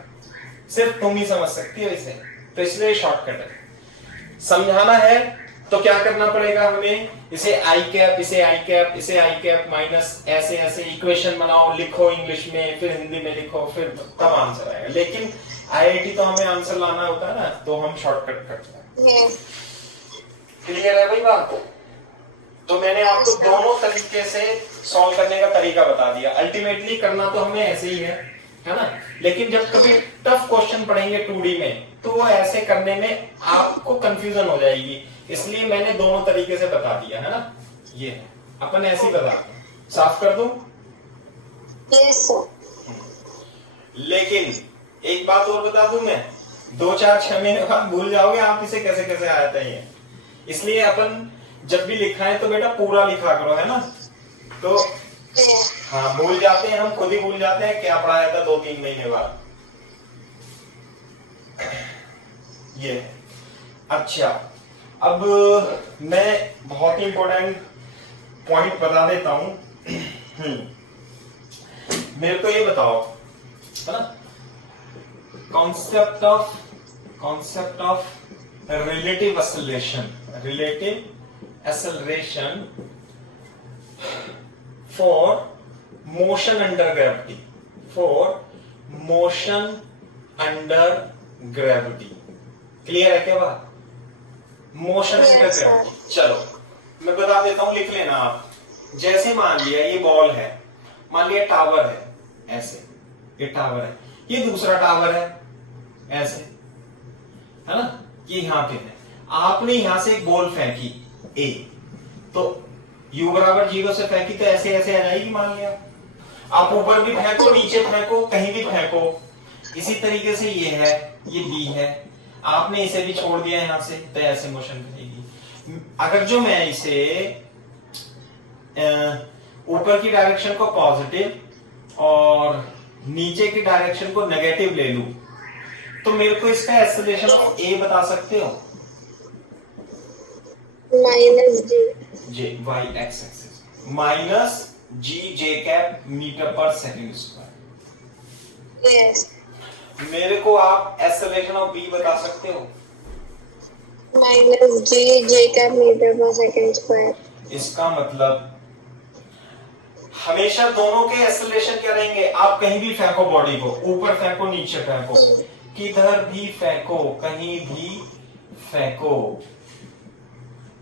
सिर्फ तुम ही समझ सकती हो इसे। तो इसलिए शॉर्टकट है। समझाना है तो क्या करना पड़ेगा हमें? इसे आई कैप, इसे आई कैप, इसे आई कैप माइनस, ऐसे ऐसे इक्वेशन बनाओ, लिखो इंग्लिश में, फिर हिंदी में लिखो, फिर तब आंसर आएगा। लेकिन आईआईटी तो हमें आंसर लाना होता है ना, तो हम शॉर्टकट करते हैं। क्लियर है भाई बात? तो मैंने आपको दोनों तरीके से सॉल्व करने का तरीका बता दिया। अल्टीमेटली करना तो हमें ऐसे ही है ना? लेकिन जब कभी टफ क्वेश्चन पढ़ेंगे 2D में, तो वो ऐसे करने में आपको कंफ्यूजन हो जाएगी, इसलिए मैंने दोनों तरीके से बता दिया है ना। ये अपन ऐसे ही बता, साफ कर दूं? Yes sir. लेकिन एक बात और बता दूं मैं, 2 4 6 महीने बाद भूल जाओगे आप इसे कैसे कैसे आया था ये। इसलिए अपन जब भी लिखा है तो बेटा पूरा लिखा करो, है ना। तो हाँ, भूल जाते हैं हम, खुद ही भूल जाते हैं क्या पढ़ाया था 2 3 महीने बाद। ये अच्छा, अब मैं बहुत ही इंपॉर्टेंट पॉइंट बता देता हूं। मेरे को ये बताओ, है ना, concept of relative acceleration for motion under gravity, clear है क्या बात? मोशन अंडर ग्रेविटी, चलो मैं बता देता हूं, लिख लेना आप। जैसे मान लिया ये बॉल है, मान लिया टावर है, ऐसे ये टावर है, ये दूसरा टावर है, ऐसे, है ना, ये यहां पे है। आपने यहां से एक बॉल फेंकी ए, तो u बराबर 0 से फेंकी तो ऐसे ऐसे आ जाएगी, मान लिया। आप ऊपर भी फेंको, नीचे फेंको, कहीं भी फेंको, इसी तरीके से ये है, ये बी है, आपने इसे भी छोड़ दिया यहां से, तो ऐसे मोशन करेगी। अगर जो मैं इसे ऊपर की डायरेक्शन को पॉजिटिव और नीचे की डायरेक्शन को नेगेटिव ले लूं, तो मेरे को इसका एक्सेलरेशन ऑफ ए बता सकते हो? माइनस जे वाई एक्स एक्सिस माइनस जी जे cap metre per second square. Yes. मेरे को आप एक्सेलरेशन ऑफ बी बता सकते हो? माइनस जी जे cap metre per second square. इसका मतलब हमेशा दोनों के एक्सेलरेशन क्या रहेंगे? आप कहीं भी फेंको बॉडी को, ऊपर फेंको, नीचे फेंको, किधर भी फेंको, कहीं भी फेंको,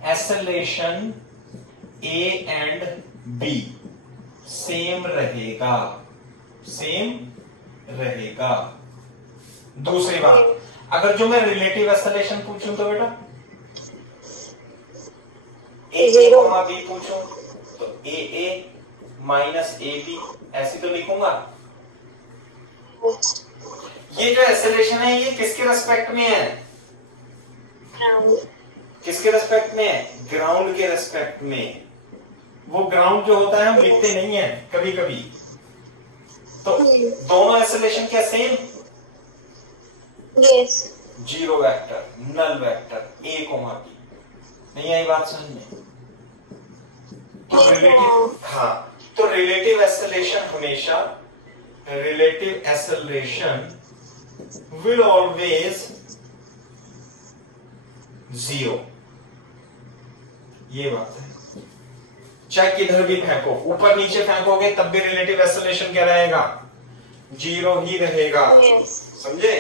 acceleration A and B same रहेगा, दूसरी बात, अगर जो मैं रिलेटिव एक्सेलरेशन पूछूं तो बेटा ए बी पूछूं तो ए माइनस ए बी ऐसे तो लिखूंगा। ये जो एक्सेलरेशन है ये किसके रेस्पेक्ट में है? किसके रेस्पेक्ट में है? ग्राउंड के रेस्पेक्ट में। वो ग्राउंड जो होता है हम लिखते नहीं है कभी कभी, तो दोनों एक्सेलरेशन क्या same? Yes. Zero vector, null vector, A comma B. नहीं आई बात समझ में? तो रिलेटिव, हाँ, तो रिलेटिव एक्सेलरेशन हमेशा, रिलेटिव एक्सेलरेशन will always 0, ये बात है। चाहे किधर भी फेंको, ऊपर नीचे फेंकोगे तब भी रिलेटिव एक्सेलरेशन क्या रहेगा? 0 ही रहेगा। समझे?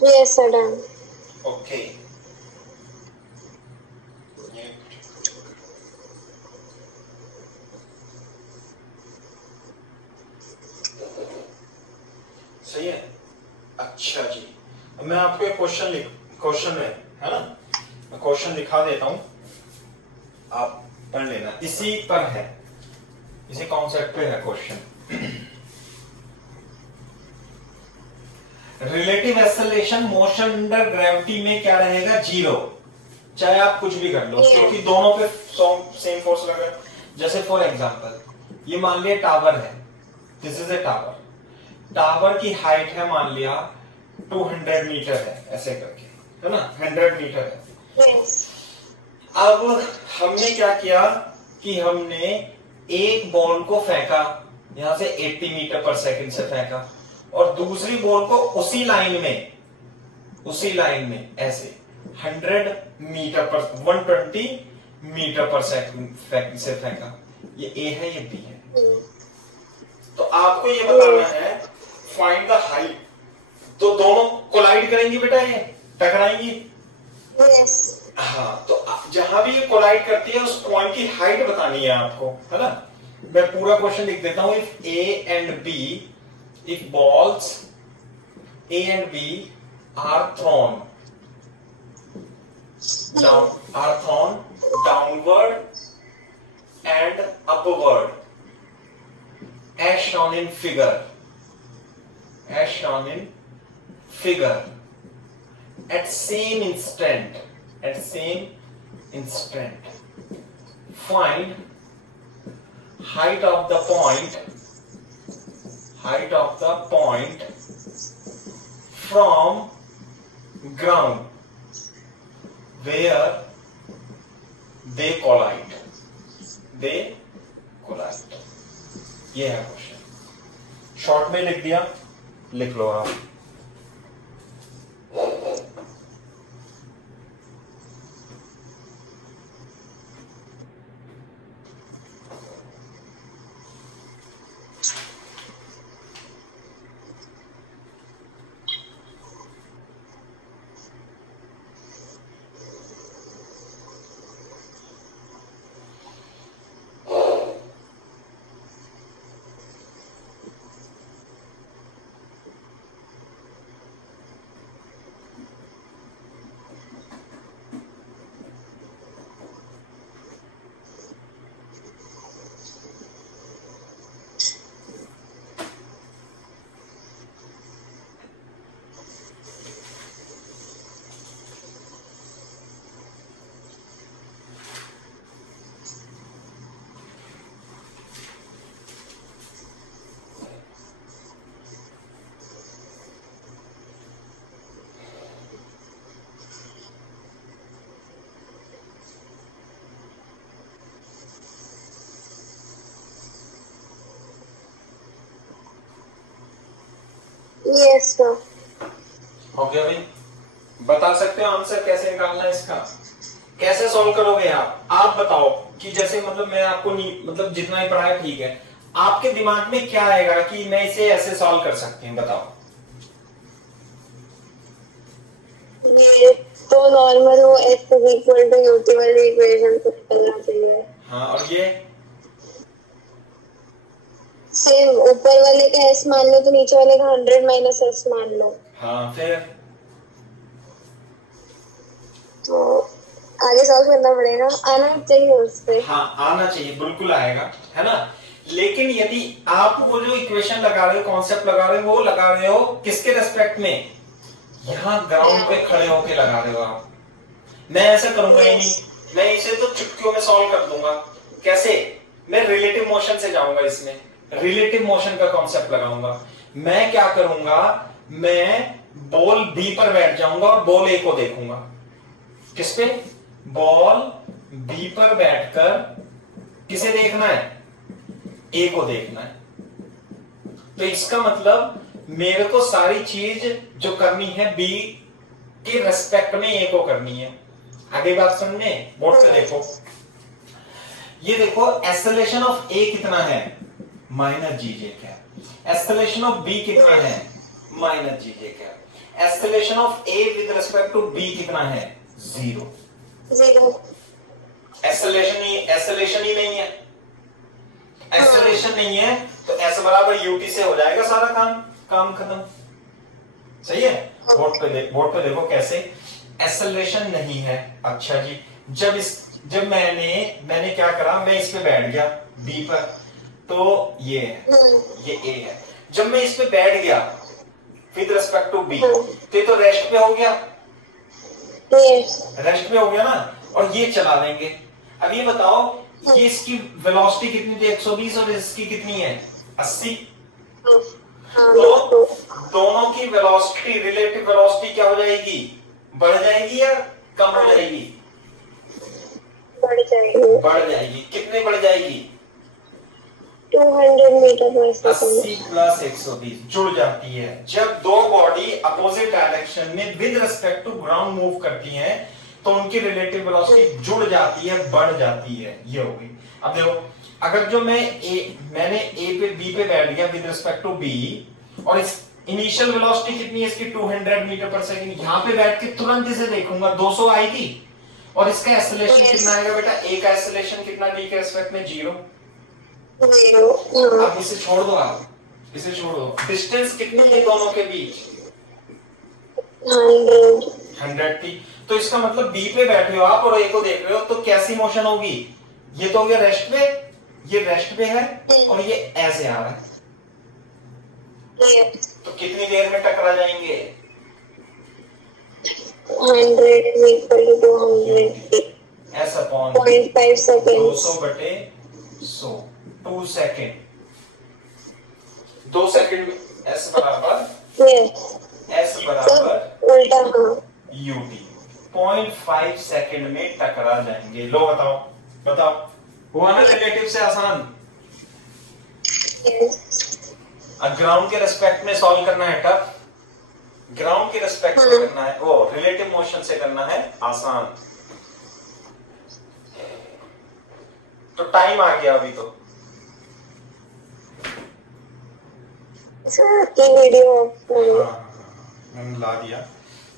Yes, sir, done. ओके, सही है। अच्छा जी, अब मैं आपको एक क्वेश्चन है ना, मैं क्वेश्चन दिखा देता हूं, आप पढ़ लेना। इसी पर है, इसी कॉन्सेप्ट पे है question. Relative acceleration motion under gravity में क्या रहेगा? 0, चाहे आप कुछ भी कर लो, क्योंकि दोनों पे सेम फोर्स लग रहा है। जैसे फॉर एग्जांपल, ये मान लिया टावर है, this is a tower, tower की हाइट है मान लिया 200 मीटर है, ऐसे करके, है ना, 100 मीटर है। Yes. अब हमने क्या किया, कि हमने एक बॉल को फेंका यहां से 80 मीटर पर सेकंड से फेंका और दूसरी बॉल को उसी लाइन में ऐसे 100 मीटर पर 120 मीटर पर सेकंड से फेंका। ये ए है, ये बी है। तो आपको ये बताना है फाइंड द हाइट। तो दोनों कोलाइड करेंगी बेटा, ये टकराएंगी। यस। हाँ, तो जहां भी ये कोलाइड करती है उस पॉइंट की हाइट बतानी है आपको, है ना। मैं पूरा क्वेश्चन लिख देता हूं। If A and B, if balls A and B are thrown downward and upward as shown in figure at same instant find height of the point from ground where they collide। ये है question. Short में लिख दिया, लिख लो आप। Yes sir. हो गया भाई? बता सकते हो आंसर कैसे निकालना है इसका? कैसे सॉल्व करोगे आप बताओ कि जैसे मतलब मैं आपको नहीं मतलब जितना ही पढ़ाया ठीक है, आपके दिमाग में क्या आएगा कि मैं इसे ऐसे सॉल्व कर सकती हूँ, बताओ। ये तो नॉर्मल हो s = ut वाली इक्वेशन को करना चाहिए। हाँ, और ये सेम ऊपर वाले का s मान लो तो नीचे वाले का 100 - s मान लो। हाँ, फिर तो आगे सॉल्व करना पड़ेगा, आना चाहिए उससे। हाँ, आना चाहिए, बिल्कुल आएगा, है ना। लेकिन यदि आप वो जो इक्वेशन लगा रहे हो, कॉन्सेप्ट लगा रहे हो, वो लगा रहे हो किसके रेस्पेक्ट में? यहाँ ग्राउंड पे खड़े होके लगा रहे हो आप। मैं ऐसा करूंगा ही नहीं, मैं इसे तो चुटकियों में सॉल्व कर दूंगा। कैसे? मैं रिलेटिव मोशन से जाऊंगा, इसमें रिलेटिव मोशन का कॉन्सेप्ट लगाऊंगा। मैं क्या करूंगा, मैं बॉल बी पर बैठ जाऊंगा और बॉल ए को देखूंगा। किस पे? बॉल बी पर बैठकर किसे देखना है? ए को देखना है। तो इसका मतलब मेरे को सारी चीज जो करनी है बी के रेस्पेक्ट में ए को करनी है। आगे बात समझने, बोर्ड पे देखो। ये देखो, एक्सेलरेशन ऑफ ए कितना है? -gj cap. Acceleration of B कितना है? -gj cap. Acceleration of A with respect to B कितना है? 0। एक्सेलरेशन ही नहीं है। एक्सेलरेशन नहीं है तो s = ut से हो जाएगा सारा काम खत्म। सही है? बोर्ड पे देखो कैसे। एक्सेलरेशन नहीं है। अच्छा जी, जब मैंने क्या करा, मैं इस पे बैठ गया बी पर, तो ये ए है। जब मैं इस पे बैठ गया विद रिस्पेक्ट टू बी, तो रेस्ट पे हो गया, रेस्ट में हो गया ना। और ये चला देंगे। अब ये बताओ, ये इसकी वेलोसिटी कितनी थी? 120, और इसकी कितनी है? 80। तो दोनों की वेलोसिटी, रिलेटिव वेलोसिटी क्या हो जाएगी? बढ़ जाएगी या कम हो जाएगी? बढ़ जाएगी। कितने बढ़ जाएगी? 200 मीटर पर सेकंड। 80 प्लस 120 जुड़ जाती है। जब दो बॉडी अपोजिट डायरेक्शन में with respect to ground move करती हैं तो उनकी रिलेटिव वेलोसिटी जुड़ जाती है, बढ़ जाती है। ये हो गई। अब देखो, अगर जो मैंने ए पे बी पे बैठ गया विद रिस्पेक्ट टू बी, और इस इनिशियल वेलोसिटी कितनी है इसकी 200 मीटर पर सेकंड, यहां पे बैठ के तुरंत इसे देखूंगा 200 आएगी, और इसका एक्सेलरेशन कितना आएगा बेटा? ए का एक्सेलरेशन कितना बी के रिस्पेक्ट में? 0। अब इसे छोड़ दो, आप इसे छोड़ दो। डिस्टेंस कितनी है दोनों के बीच? 100 थी। तो इसका मतलब बी पे बैठे हो आप और ए को देख रहे हो, तो कैसी मोशन होगी? ये तो हो गया रेस्ट पे, ये रेस्ट पे है, और ये ऐसे आ रहा है। तो कितनी देर में टकरा जाएंगे? 100 equal to 200 S upon 0.5 second. 200 बटे 100, 2 सेकंड। 2 सेकंड में एस बराबर उल्टा, हाँ, यूटी 0.5 सेकंड में टकरा जाएंगे। लो बताओ, बताओ, हुआ ना रिलेटिव से आसान? अब ग्राउंड के रेस्पेक्ट में सॉल्व करना है टफ, ग्राउंड के रेस्पेक्ट में करना है, वो रिलेटिव मोशन से करना है आसान। तो टाइम आ गया अभी तो। वीडियो मैंने ला दिया।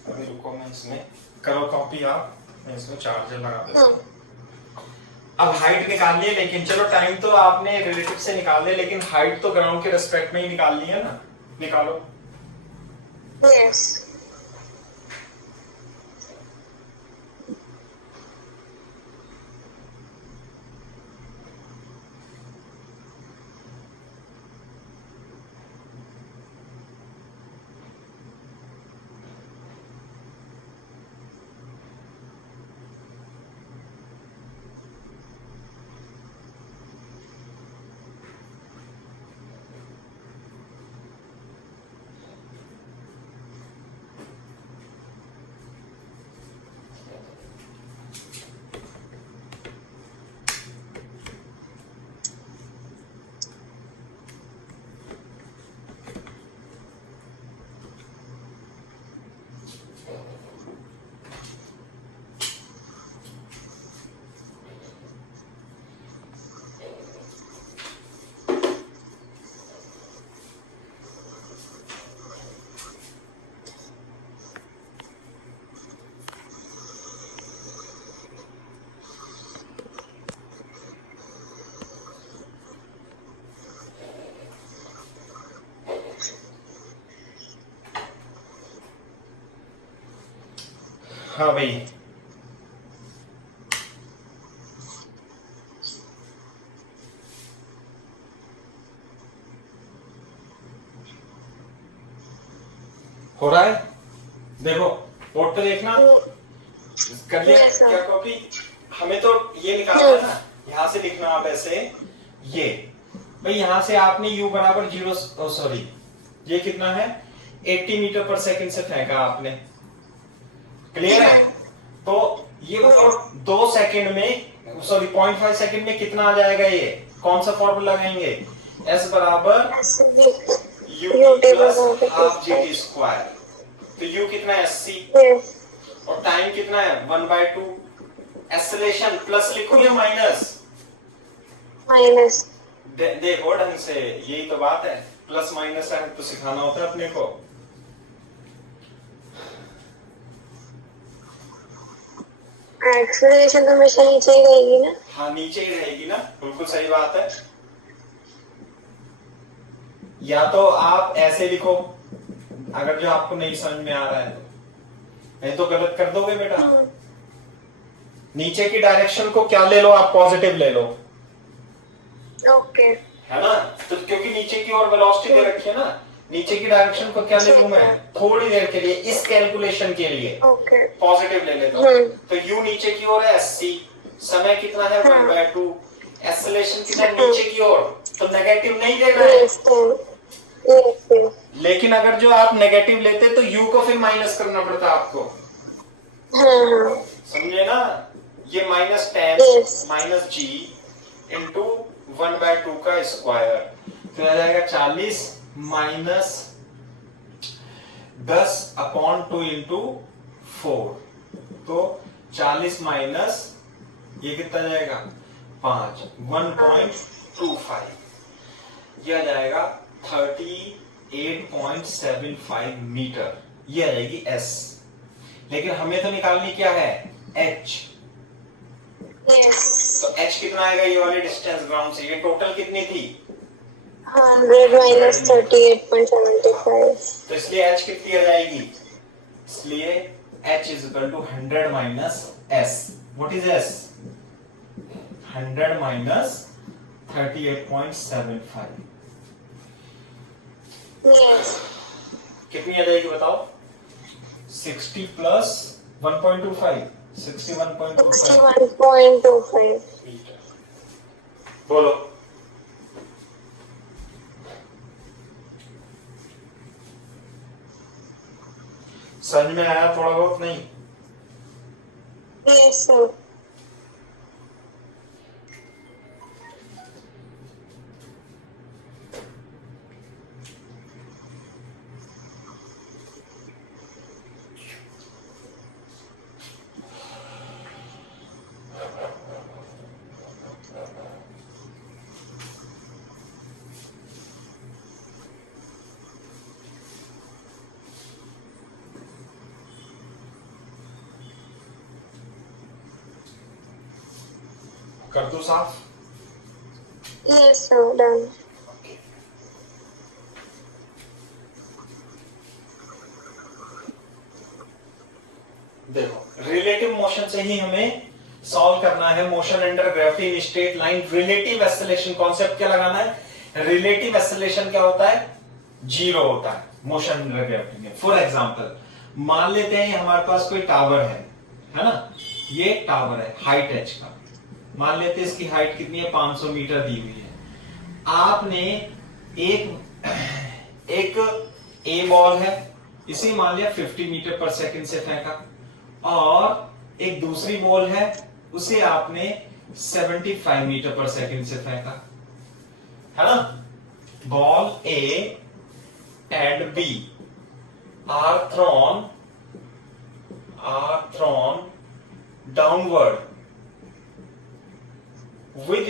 अभी रुको, मैं इसमें करो कॉपी आप, मैं इसमें चार्जर लगा देता हूं। अब हाइट निकाल ली, लेकिन चलो टाइम तो आपने रिलेटिव से निकाल लिया, लेकिन हाइट तो ग्राउंड के रेस्पेक्ट में ही निकाल ली है ना? निकालो। यस। हाँ भाई, हो रहा है? देखो बोर्ड पे देखना, कर लिया क्या कॉपी? हमें तो ये निकालना है ना, यहां से लिखना आप ऐसे, ये भाई यहां से आपने u बराबर 0, सॉरी ये कितना है? 80 मीटर पर सेकंड से फेंका आपने, क्लियर है? तो ये बताओ 2 सेकंड में, सॉरी 0.5 सेकंड में कितना आ जाएगा? ये कौन सा फॉर्मूला लगाएंगे? s बराबर u plus half G T square. तो u कितना है? 80, और टाइम कितना है? 1/2। एक्सेलरेशन प्लस लिखो या माइनस? माइनस। देखो ढंग से, यही तो बात है, प्लस माइनस है तो सिखाना होता है अपने को। एक्सेलरेशन तो हमेशा नीचे ही रहेगी ना? हाँ नीचे ही रहेगी ना, बिल्कुल सही बात है। या तो आप ऐसे लिखो अगर जो आपको नहीं समझ में आ रहा है तो, नहीं तो गलत कर दोगे बेटा। नीचे की डायरेक्शन को क्या ले लो आप? पॉजिटिव ले लो, ओके, है ना? तो क्योंकि नीचे की ओर वेलोसिटी दे रखी है ना, नीचे की डायरेक्शन को क्या ले लूं मैं? थोड़ी देर के लिए इस कैलकुलेशन के लिए पॉजिटिव ले लेता हूं। तो u नीचे की ओर है 80, समय कितना है? 1/2, एक्सेलरेशन कितना नीचे की ओर, तो नेगेटिव नहीं दे रहा है। लेकिन अगर जो आप नेगेटिव लेते तो u को फिर माइनस करना पड़ता आपको, समझे ना? ये -10 Yes. -g इंटू 1/2 का स्क्वायर, तो आ जाएगा 40 माइनस 10/2 इंटू 4, तो 40 माइनस ये कितना जाएगा 5, 1.25, यह आ जाएगा 38.75 मीटर, ये आ जाएगी S। लेकिन हमें तो निकालनी क्या है H, Yes. तो H कितना आएगा ये वाली डिस्टेंस ग्राउंड से, ये टोटल कितनी थी 100 minus 38.75. तो इसलिए H कितनी आ जाएगी, इसलिए H is equal to 100 minus S. What is S? 100 minus 38.75. Yes. कितनी आ जाएगी बताओ, 60 plus 1.25, 61.25 61.25. मीटर। बोलो समझ में आया थोड़ा बहुत, नहीं Yes, sir. कर दो साफ। Yes, sir. Done. देखो रिलेटिव मोशन से ही हमें सॉल्व करना है motion under gravity in straight line. Relative acceleration concept क्या लगाना है, रिलेटिव एक्सेलरेशन क्या होता है, जीरो होता है मोशन अंडर ग्रेविटी में। फॉर एग्जांपल मान लेते हैं हमारे पास कोई टावर है ना, ये टावर है हाइट एच का, मान लेते हैं इसकी हाइट कितनी है 500 मीटर दी हुई है। आपने एक ए बॉल है, इसे मान लिया 50 मीटर पर सेकंड से फेंका, और एक दूसरी बॉल है उसे आपने 75 मीटर पर सेकंड से फेंका, है ना। Ball A and B are thrown downward with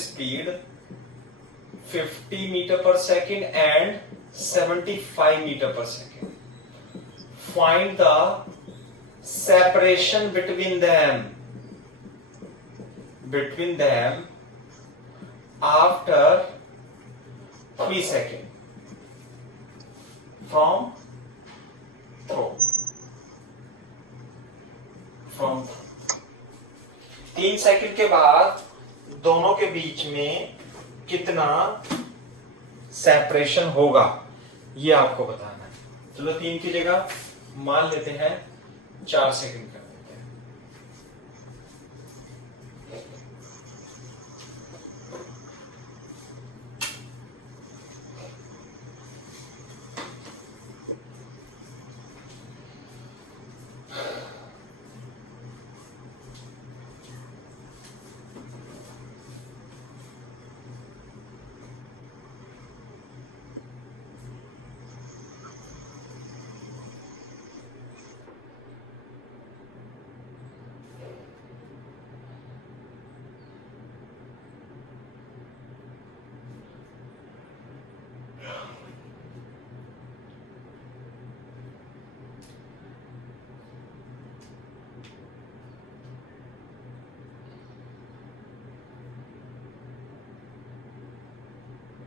speed 50 meter per second and 75 meter per second. Find the separation between them after 3 seconds from throw. 3 second के बाद दोनों के बीच में कितना सेपरेशन होगा ये आपको बताना है। चलो 3 की जगह मान लेते हैं 4 सेकंड कर देते हैं।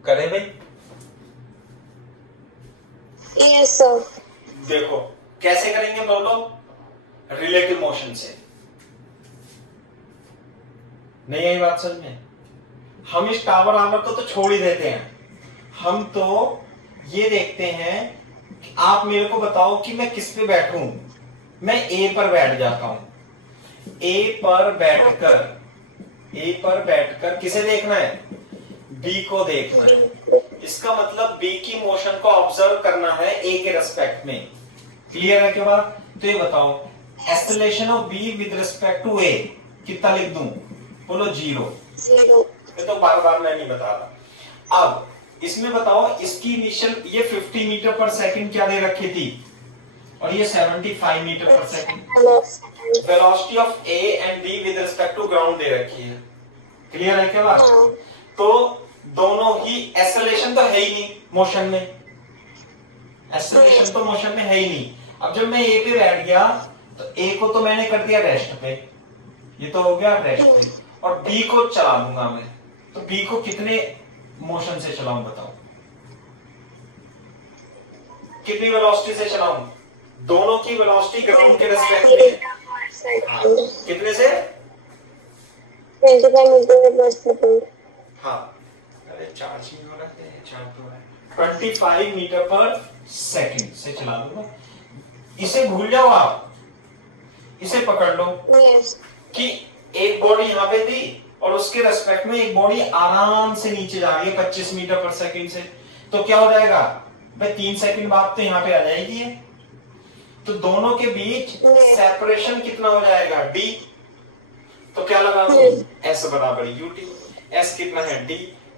करें भाई? Yes, sir. देखो कैसे करेंगे बोलो, रिलेटिव मोशन से। नहीं आई बात समझ में? हम इस टावर आवर को तो छोड़ ही देते हैं, हम तो ये देखते हैं कि आप मेरे को बताओ कि मैं किस पे बैठूं। मैं ए पर बैठ जाता हूं। ए पर बैठकर किसे देखना है, बी को देखना है। इसका मतलब बी की मोशन को ऑब्जर्व करना है ए के रेस्पेक्ट में। क्लियर है क्या बात? तो ये बताओ acceleration of B with respect to A कितना लिख दूं? बोलो 0। 0। ये तो बार बार मैं नहीं बता रहा। अब इसमें बताओ, इसकी इनिशियल ये 50 मीटर पर सेकंड क्या दे रखी थी, और ये 75 metre per second. Velocity of A and B with respect to ground दे रखी है। क्लियर है क्या बात? तो दोनों ही एक्सेलरेशन तो है ही नहीं मोशन में, एक्सेलरेशन तो मोशन में है ही नहीं। अब जब मैं ए पे बैठ गया तो ए को तो मैंने कर दिया रेस्ट पे, ये तो हो गया रेस्ट पे, और बी को चला दूंगा मैं। तो बी को कितने मोशन से चलाऊं बताओ, कितनी वेलोसिटी से चलाऊं? दोनों की वेलोसिटी ग्राउंड के रिस्पेक्ट में कितने से? 25 मीटर पर सेकंड। हाँ, अरे चार्ज नहीं हो रहा है, चार्ज हो रहा है। 25 मीटर पर सेकंड से चला दूंगा। इसे भूल जाओ आप, इसे पकड़ लो कि एक बॉडी यहां पे थी और उसके रेस्पेक्ट में एक बॉडी आराम से नीचे जा रही है 25 मीटर पर सेकंड से। तो क्या हो जाएगा भाई, 3 सेकंड बाद तो यहां पे आ जाएगी ये। तो दोनों के बीच सेपरेशन कितना हो जाएगा? डी। तो क्या लगा दूं? एस बराबर यू टी। एस कितना है? डी।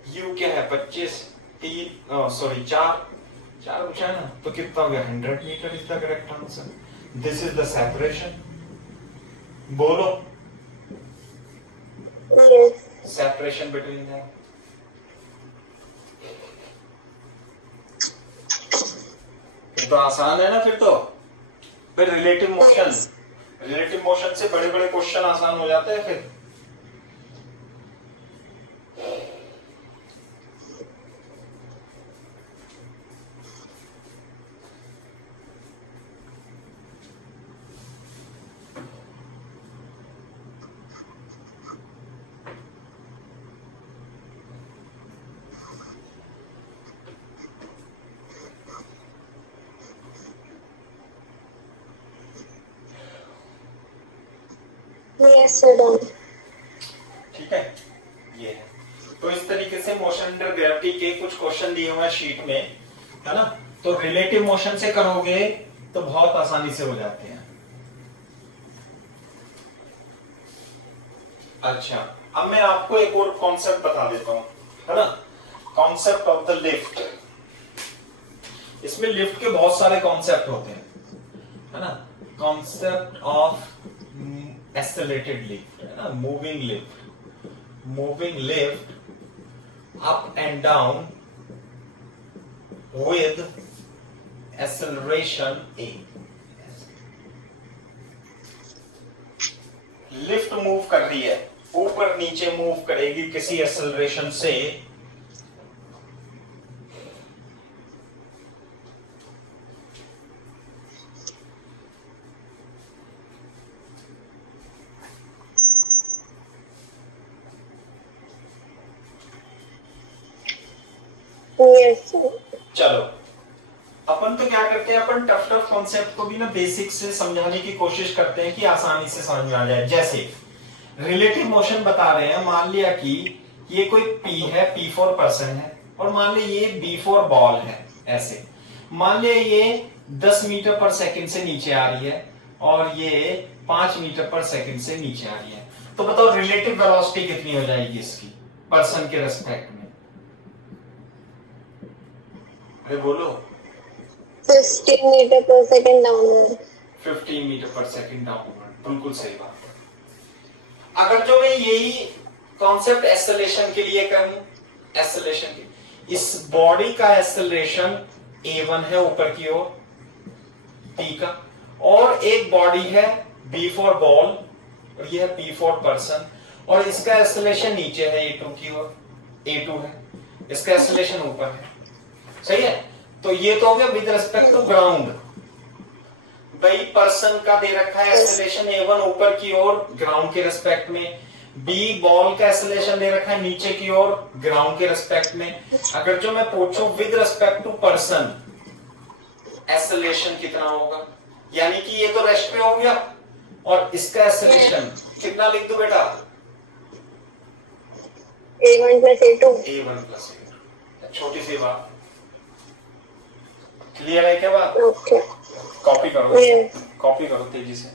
यू क्या है? 25। 4 पूछा है ना, तो कितना हो गया? 100 metre is the correct answer. This is the separation. बोलो, सेपरेशन बिटवीन देम। ये तो आसान है ना फिर रिलेटिव मोशन से बड़े बड़े क्वेश्चन आसान हो जाते हैं फिर। ठीक है, ये है। तो इस तरीके से मोशन अंडर ग्रेविटी के कुछ क्वेश्चन दिए हुए हैं शीट में, है ना। तो रिलेटिव मोशन से करोगे तो बहुत आसानी से हो जाते हैं। अच्छा, अब मैं आपको एक और कॉन्सेप्ट बता देता हूं, है ना। Concept of the lift. इसमें लिफ्ट के बहुत सारे कॉन्सेप्ट होते हैं, है ना। कॉन्सेप्ट ऑफ एक्सेलरेटेड लिफ्ट, है ना। Moving lift up and down with acceleration A. Lift move कर रही है, ऊपर नीचे मूव करेगी किसी एक्सेलरेशन से। चलो, अपन तो क्या करते हैं, अपन टफ कॉन्सेप्ट को भी ना बेसिक से समझाने की कोशिश करते हैं कि आसानी से समझ में आ जाए। जैसे रिलेटिव मोशन बता रहे हैं, मान लिया कि ये कोई P है, P फॉर पर्सन है, और मान लिया ये B फॉर बॉल है। ऐसे मान लिया ये 10 मीटर पर सेकंड से नीचे आ रही है और ये 5 मीटर पर सेकंड से नीचे आ रही है। तो बताओ रिलेटिव वेलोसिटी कितनी हो जाएगी इसकी पर्सन के रेस्पेक्ट में? अरे बोलो। 15 metre per second downward. 15 metre per second downward, बिल्कुल सही बात है। अगर जो मैं यही कॉन्सेप्ट एक्सेलरेशन के लिए करूं, एक्सेलरेशन की, इस बॉडी का एक्सेलरेशन a1 है ऊपर की ओर P का, और एक बॉडी है B फॉर बॉल और ये है P फॉर पर्सन, और इसका एक्सेलरेशन नीचे है a2 की ओर, a2 है, इसका एक्सेलरेशन ऊपर है। सही है। तो ये तो हो गया विद रिस्पेक्ट टू ग्राउंड। भाई पर्सन का दे रखा है एक्सेलरेशन a1 ऊपर की ओर ग्राउंड के रिस्पेक्ट में, B बॉल का एक्सेलरेशन दे रखा है नीचे की ओर ग्राउंड के रिस्पेक्ट में। अगर जो मैं पूछूं with respect to person acceleration कितना होगा, यानी कि ये तो रेस्ट पे हो गया, और इसका एक्सेलरेशन कितना लिख दो बेटा? a1 plus a2। a1 plus a2। छोटी सी बात, क्लियर है क्या बात? ओके। कॉपी करो, कॉपी करो तेजी से।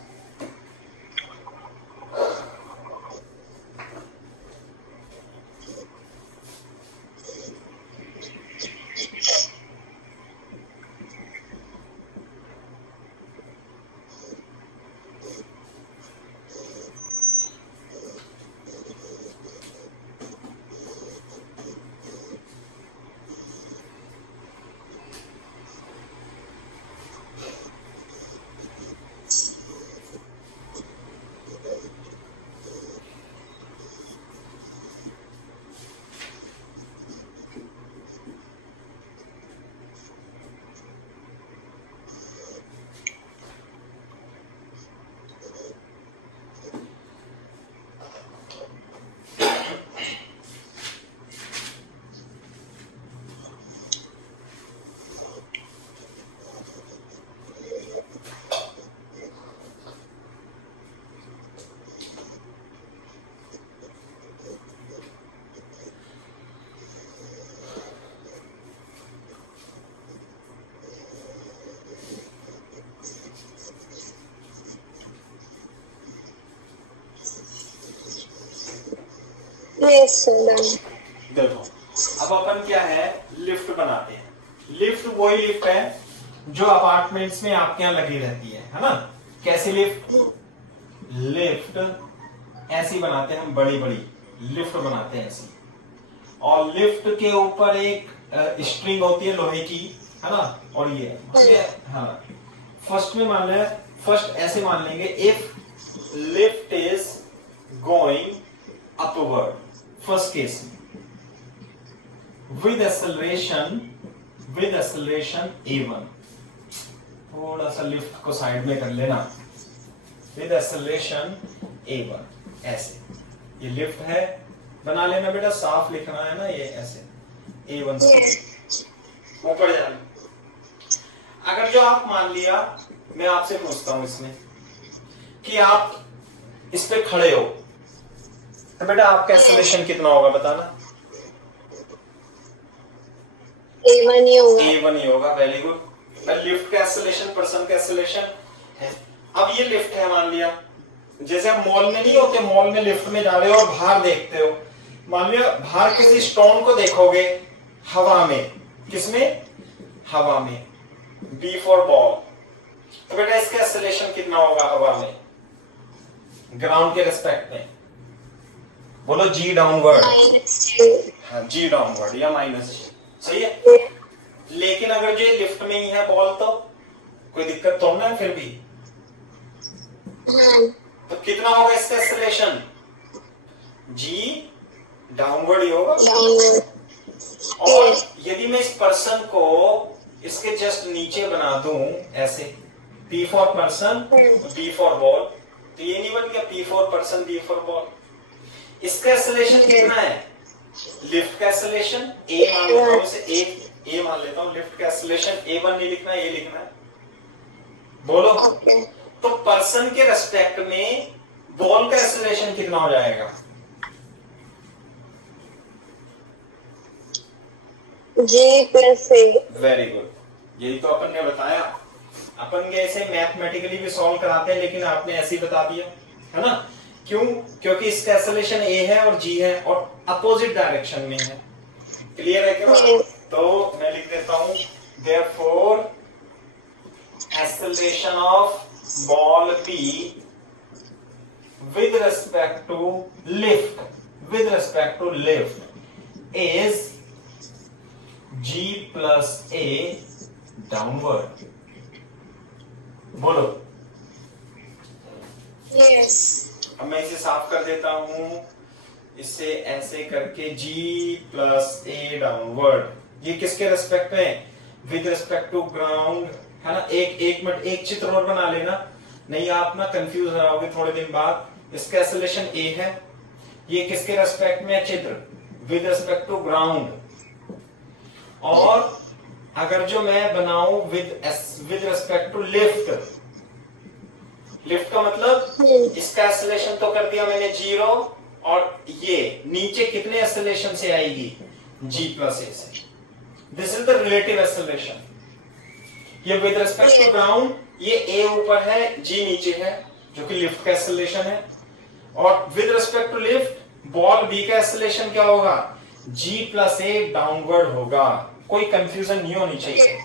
Yes, sir. Done. देखो अब अपन क्या है, लिफ्ट बनाते हैं। लिफ्ट वही लिफ्ट है जो अपार्टमेंट्स में आपके यहाँ लगी रहती है ना। कैसी लिफ्ट? लिफ्ट ऐसी बनाते हैं हम, बड़ी बड़ी लिफ्ट बनाते हैं ऐसी, और लिफ्ट के ऊपर एक स्ट्रिंग होती है लोहे की, है ना। और ये हाँ, फर्स्ट में मान ले, फर्स्ट ऐसे मान लेंगे, if lift is going upward, first case with acceleration a1, थोड़ा सा लिफ्ट को साइड में कर लेना, with acceleration a1, ऐसे ये लिफ्ट है, बना लेना बेटा, साफ लिखना है ना, ये ऐसे a1 ऊपर जाना। अगर जो आप मान लिया, मैं आपसे पूछता हूं इसमें कि आप इस पे खड़े हो, तो बेटा आपका एक्सेलरेशन कितना होगा बताना? A1 ही होगा। A1 ही होगा, वेरी गुड। लिफ्ट का एक्सेलरेशन, पर्सन का एक्सेलरेशन है। अब ये लिफ्ट है मान लिया, जैसे आप मॉल में नहीं होते, मॉल में लिफ्ट में जा रहे हो और बाहर देखते हो, मान लिया बाहर किसी स्टोन को देखोगे हवा में, किसमें? हवा में, B फॉर बॉल। तो बेटा इसका एक्सेलरेशन कितना होगा हवा में, ग्राउंड के रिस्पेक्ट में? बोलो G डाउनवर्ड। हाँ, G डाउनवर्ड या -G, सही है। लेकिन अगर जो लिफ्ट में ही है बॉल, तो कोई दिक्कत तो ना है फिर भी। तो कितना होगा इसका एक्सेलरेशन? G डाउनवर्ड ही होगा। और यदि मैं इस पर्सन को इसके जस्ट नीचे बना दूं ऐसे, P for person, B for ball, तो ये नहीं बन गया P for person, B for ball? इसका एक्सेलरेशन कितना है? लिफ्ट का एक्सेलरेशन A मान लेता हूं, इसे A मान लेता हूं। लिफ्ट का एक्सेलरेशन A1 नहीं लिखना, ये लिखना है। बोलो तो पर्सन के रेस्पेक्ट में बॉल का एक्सेलरेशन कितना हो जाएगा? G plus A। Very good, यही तो अपन ने बताया। अपन के ऐसे मैथमेटिकली भी सॉल्व कराते हैं, लेकिन आपने ऐसे ही बता दिया, है ना। क्यों? क्योंकि इसका एक्सेलरेशन A है और G है और अपोजिट डायरेक्शन में है। क्लियर है क्या? तो मैं लिख देता हूं, therefore acceleration of ball P with respect to lift is G plus A downward। बोलो। Yes। अब मैं इसे साफ कर देता हूं, इसे ऐसे करके G प्लस A डाउनवर्ड। ये किसके रेस्पेक्ट में? विद रेस्पेक्ट टू ग्राउंड, है ना। एक मिनट, एक चित्र और बना लेना, नहीं आप ना कंफ्यूज हो जाओगे थोड़े दिन बाद। इसका एक्सेलरेशन A है, ये किसके रेस्पेक्ट में है चित्र? With respect to ground. और अगर जो मैं बनाऊं with respect to lift, lift का मतलब इसका एक्सेलरेशन तो कर दिया मैंने 0, और ये नीचे कितने एक्सेलरेशन से आएगी? G प्लस A से। This is the relative acceleration. ये विद रिस्पेक्ट टू ग्राउंड, ये A ऊपर है, G नीचे है, जो कि लिफ्ट का एक्सेलरेशन है। और with respect to lift ball B का एक्सेलरेशन क्या होगा? G प्लस A डाउनवर्ड होगा। कोई कंफ्यूजन नहीं होनी चाहिए।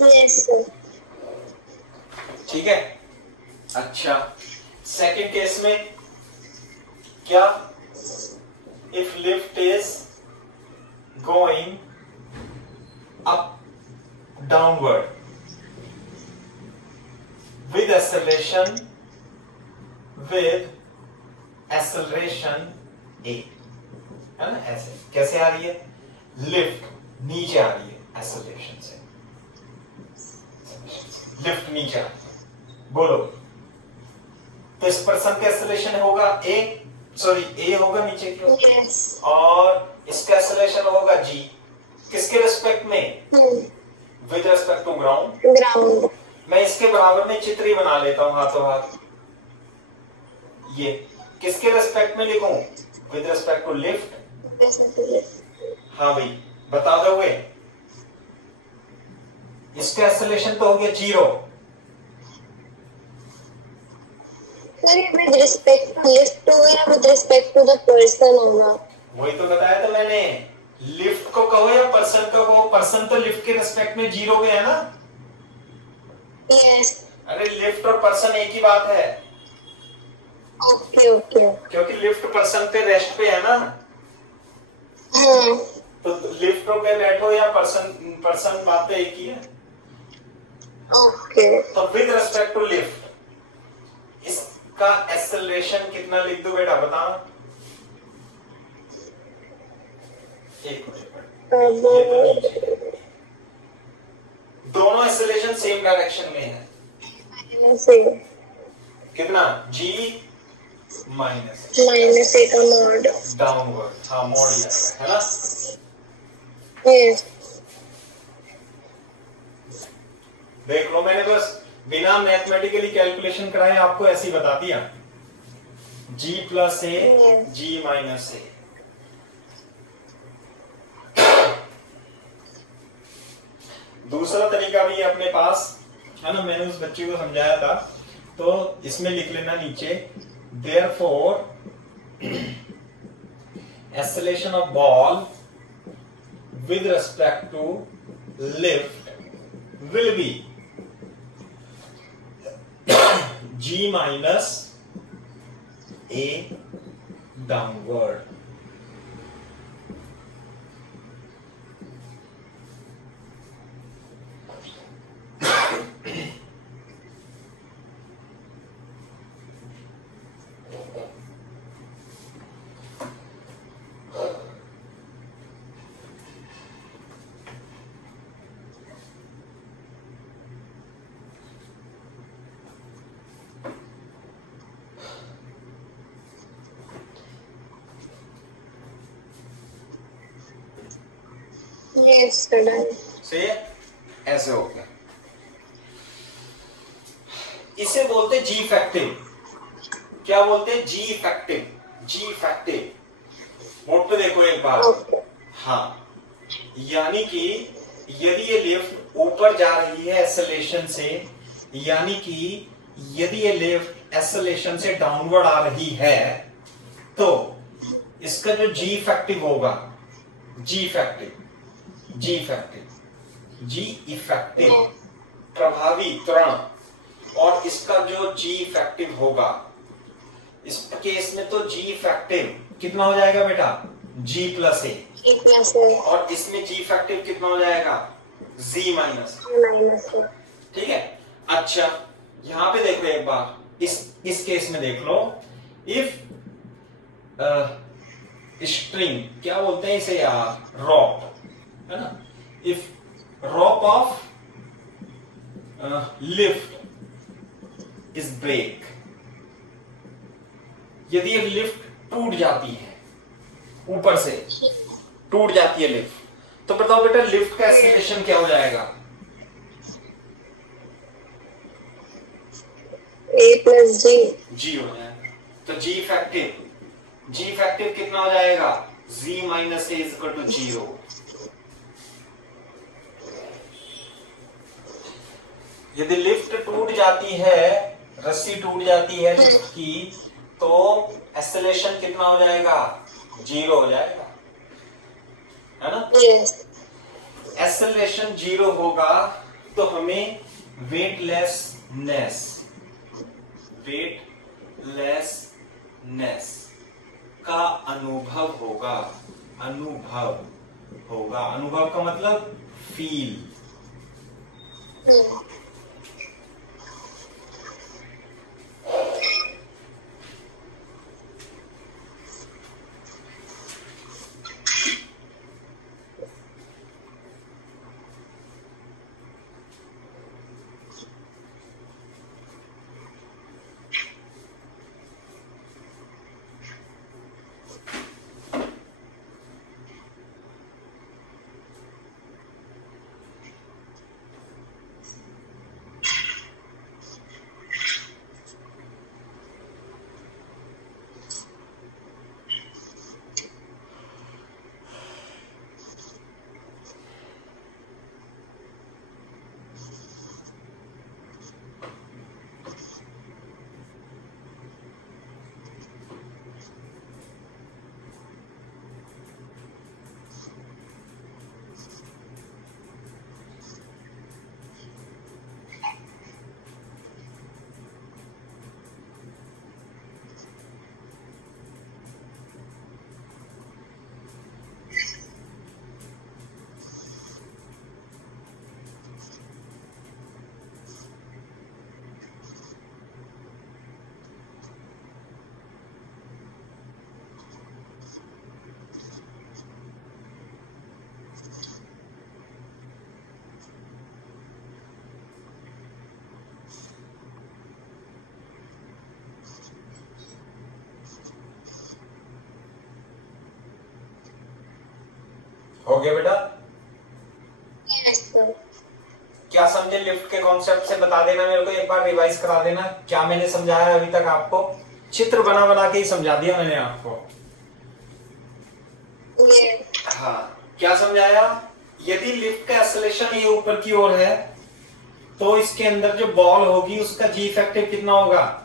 Yes, sir। ठीक है। अच्छा, सेकंड केस में क्या? If lift is going up downward with acceleration A, है ना, ऐसे कैसे आ रही है, लिफ्ट नीचे आ रही है एक्सेलरेशन से, लिफ्ट नीचे आ रही है। बोलो, तो इस पर्सन का एक्सेलरेशन होगा ए होगा नीचे की ओर, Yes. और इसका एक्सेलरेशन होगा जी, किसके रिस्पेक्ट में, with respect to ground. Ground. मैं इसके बराबर में चित्र ही बना लेता हूं हाथों हाथ, ये किसके रिस्पेक्ट में लिखूं, विद रिस्पेक्ट टू लिफ्ट। हाँ भाई बता दोगे, इसका एक्सेलरेशन तो हो गया 0, Sir, ये with respect to lift होगा या with respect to the person होगा? वही तो बताया था मैंने, लिफ्ट को कहो या पर्सन को कहो, पर्सन तो लिफ्ट के रिस्पेक्ट में 0 पे है ना। Yes. अरे लिफ्ट और पर्सन एक ही बात है, Okay, okay. क्योंकि लिफ्ट पर्सन पे रेस्ट पे है ना, हाँ. तो लिफ्ट पे बैठो या पर्सन बात तो एक ही है। Okay. तो विद रिस्पेक्ट टू लिफ्ट इसका एक्सेलरेशन कितना लिख दो बेटा, बताओ। एक मिनट, अब दोनों एक्सेलरेशन सेम डायरेक्शन में है, minus A. कितना, जी माइनस Minus A का mod. डाउनवर्ड, हाँ मोड़ जाएगा, है ना। Yes. देख लो, मैंने बस बिना मैथमेटिकली कैलकुलेशन कराए आपको ऐसे ही बता दिया, जी प्लस ए जी माइनस ए। दूसरा तरीका भी है अपने पास, है ना, मैंने उस बच्चे को समझाया था, तो इसमें लिख लेना नीचे, therefore acceleration of ball with respect to lift will be g minus a downward. Yes, sir, done. से ऐसे हो गया, इसे बोलते जी फैक्टिव। क्या बोलते हैं, जी फैक्टिव, जी फैक्टिव। नोट पे देखो एक बार, Okay. हाँ, यानी कि यदि ये लिफ्ट ऊपर जा रही है एक्सेलरेशन से, यानी कि यदि ये लिफ्ट एक्सेलरेशन से डाउनवर्ड आ रही है, तो इसका जो जी फैक्टिव होगा, जी फैक्टिव, जी फैक्टिव, जी इफेक्टिव प्रभावी त्वरण, और इसका जो जी फैक्टिव होगा, इस केस में तो जी फैक्टिव कितना हो जाएगा बेटा, g plus a, A plus A. और इसमें जी फैक्टिव कितना हो जाएगा, जी माइनस। Minus A. ठीक है। अच्छा, यहां पे देखो एक बार, इस केस में देख लो, इफ स्ट्रिंग, क्या बोलते हैं इसे यार, रॉप, है ना, if rope of lift is break, यदि ये लिफ्ट टूट जाती है, ऊपर से टूट जाती है लिफ्ट, तो बताओ बेटा लिफ्ट का एक्सेलरेशन क्या हो जाएगा, A plus G. जी हो जाएगा। तो जी फैक्टिव कितना हो जाएगा, g minus a is equal to 0। यदि लिफ्ट टूट जाती है, रस्सी टूट जाती है लिफ्ट की, तो एक्सेलरेशन कितना हो जाएगा, 0 हो जाएगा, है ना। Yes. एक्सेलरेशन 0 होगा तो हमें वेटलेसनेस का अनुभव होगा, अनुभव का मतलब फील। हो गया बेटा? Yes sir. क्या समझे लिफ्ट के कॉन्सेप्ट से बता देना मेरे को, एक बार रिवाइज करा देना क्या मैंने समझाया अभी तक आपको। चित्र बना बना के ही समझा दिया मैंने आपको। हाँ, क्या समझाया? यदि लिफ्ट का एक्सेलरेशन ये ऊपर की ओर है तो इसके अंदर जो बॉल होगी उसका जी इफेक्टिव कितना होगा?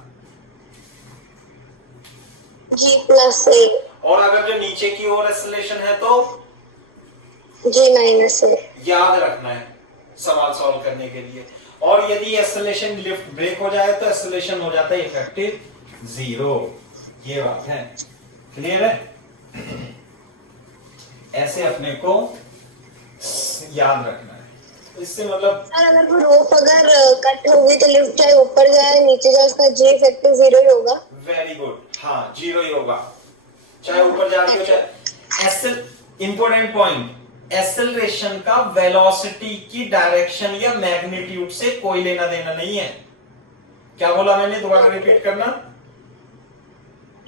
G+A। और अगर जो नीचे की ओर एक्सेलरेशन है तो G-A। याद रखना है सवाल सॉल्व करने के लिए। और यदि एक्सेलरेशन लिफ्ट ब्रेक हो जाए तो एक्सेलरेशन हो जाता है इफेक्टिव 0। ये बात है, क्लियर है? ऐसे अपने को याद रखना है। इससे मतलब सर अगर वो रोप अगर कट होगी तो लिफ्ट चाहे ऊपर जाए नीचे जाए उसका G इफेक्टिव 0 ही होगा। वेरी गुड, हाँ 0 ही होगा, चाहे ऊपर जा रही हो चाहे। इंपॉर्टेंट पॉइंट, एक्सेलरेशन का वेलोसिटी की डायरेक्शन या मैग्नीट्यूड से कोई लेना देना नहीं है। क्या बोला मैंने, दोबारा रिपीट करना।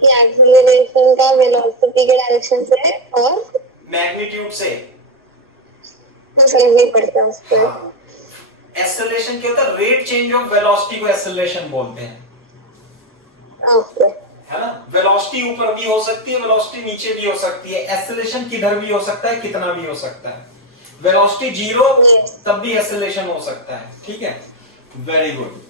कि एक्सेलरेशन का वेलोसिटी के डायरेक्शन से और मैग्नीट्यूड से फर्क नहीं पड़ता उस पर। हाँ। एक्सेलरेशन क्या होता है? रेट चेंज ऑफ वेलोसिटी को एक्सेलरेशन बोलते हैं, ओके। है ना? वेलोसिटी ऊपर भी हो सकती है, वेलोसिटी नीचे भी हो सकती है, एक्सेलरेशन किधर भी हो सकता है, कितना भी हो सकता है। वेलोसिटी 0 तब भी एक्सेलरेशन हो सकता है, ठीक है? Very good.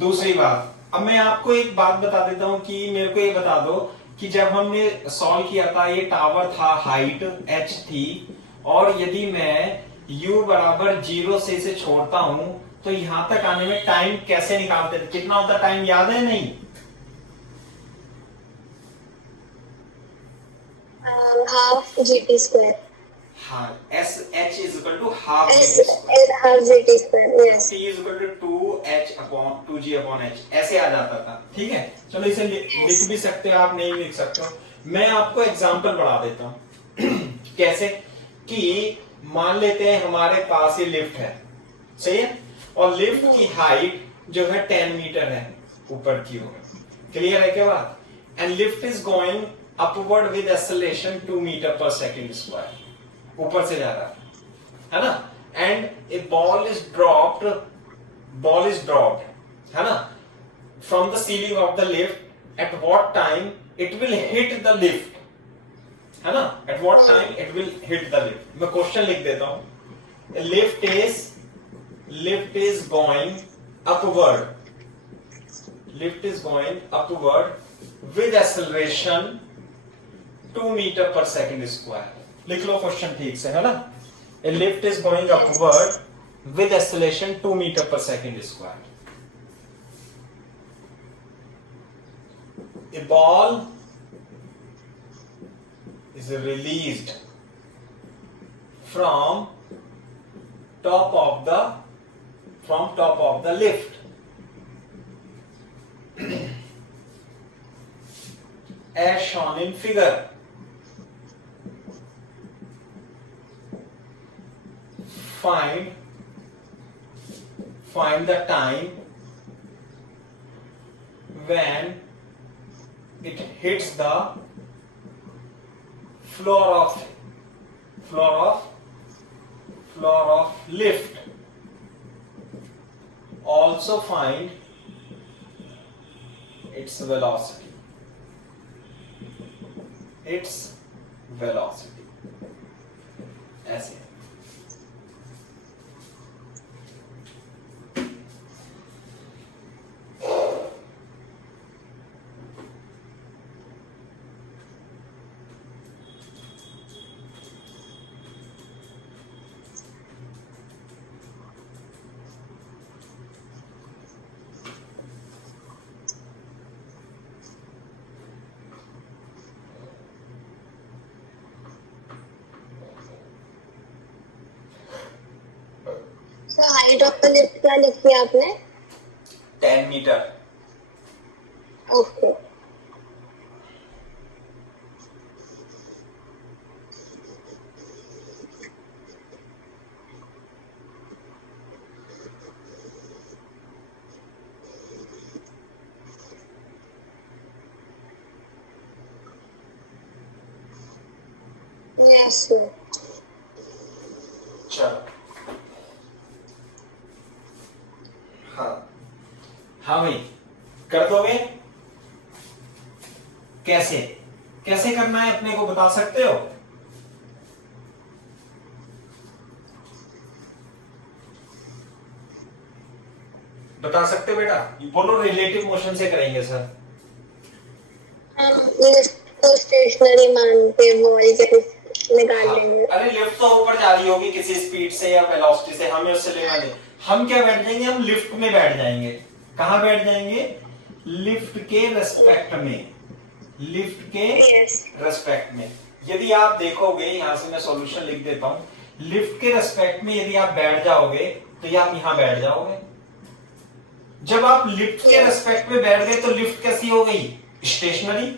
दूसरी बात, अब मैं आपको एक बात बता देता हूं कि मेरे को ये बता दो कि जब हमने सॉल्व किया था, ये टावर था, हाइट h थी, और यदि मैं u बराबर 0 से इसे छोड़ता हूं तो यहां तक आने में टाइम कैसे निकालते थे? कितना होता टाइम, याद है नहीं? Half GT square. हाँ, s h is equal to half s half GT square. Yes. T is equal to 2h upon 2g upon h, ऐसे आ जाता था, ठीक है? चलो इसे लिख भी सकते हो आप, नहीं लिख सकते हो। मैं आपको एग्जांपल बढ़ा देता हूं कैसे कि मान लेते हैं हमारे पास ये लिफ्ट है, सही है? और लिफ्ट की हाइट जो है 10 मीटर है ऊपर की ओर, क्लियर है क्या बात? And lift is going upward with acceleration 2 metre per second square, ऊपर से जा रहा है ना? And a ball is dropped, है ना, from the ceiling of the lift. At what time it will hit the lift, है ना? At what time it will hit the lift. मैं क्वेश्चन लिख देता हूं। Lift is going upward, lift is going upward with acceleration 2 metre per second square. लिख लो question ठीक से, है ना? A lift is going upward with acceleration 2 meter per second square. A ball is released from top of the lift as shown in figure. Find the time when it hits the floor of lift. Also find its velocity. ऐसे sir height of the lift क्या लिखी है आपने? 10 metre. Okay. Yes sir. हाँ हाँ भाई, कर दोगे? कैसे कैसे करना है अपने को बता सकते हो? बता सकते हो बेटा? बोलो, रिलेटिव मोशन से करेंगे सर। तो स्टेशनरी मान के बॉल के निकाल हाँ, लेंगे। अरे लिफ्ट तो ऊपर जा रही होगी किसी स्पीड से या वेलोसिटी से, हमें उससे लेना नहीं। हम क्या बैठ जाएंगे? हम लिफ्ट में बैठ जाएंगे। कहां बैठ जाएंगे? लिफ्ट के रेस्पेक्ट में, लिफ्ट के रेस्पेक्ट में। यदि आप देखोगे, यहां से मैं सॉल्यूशन लिख देता हूं, लिफ्ट के रेस्पेक्ट में यदि आप बैठ जाओगे तो ये आप यहां बैठ जाओगे। जब आप लिफ्ट के रेस्पेक्ट में बैठ गए तो लिफ्ट कैसी हो गई? स्टेशनरी।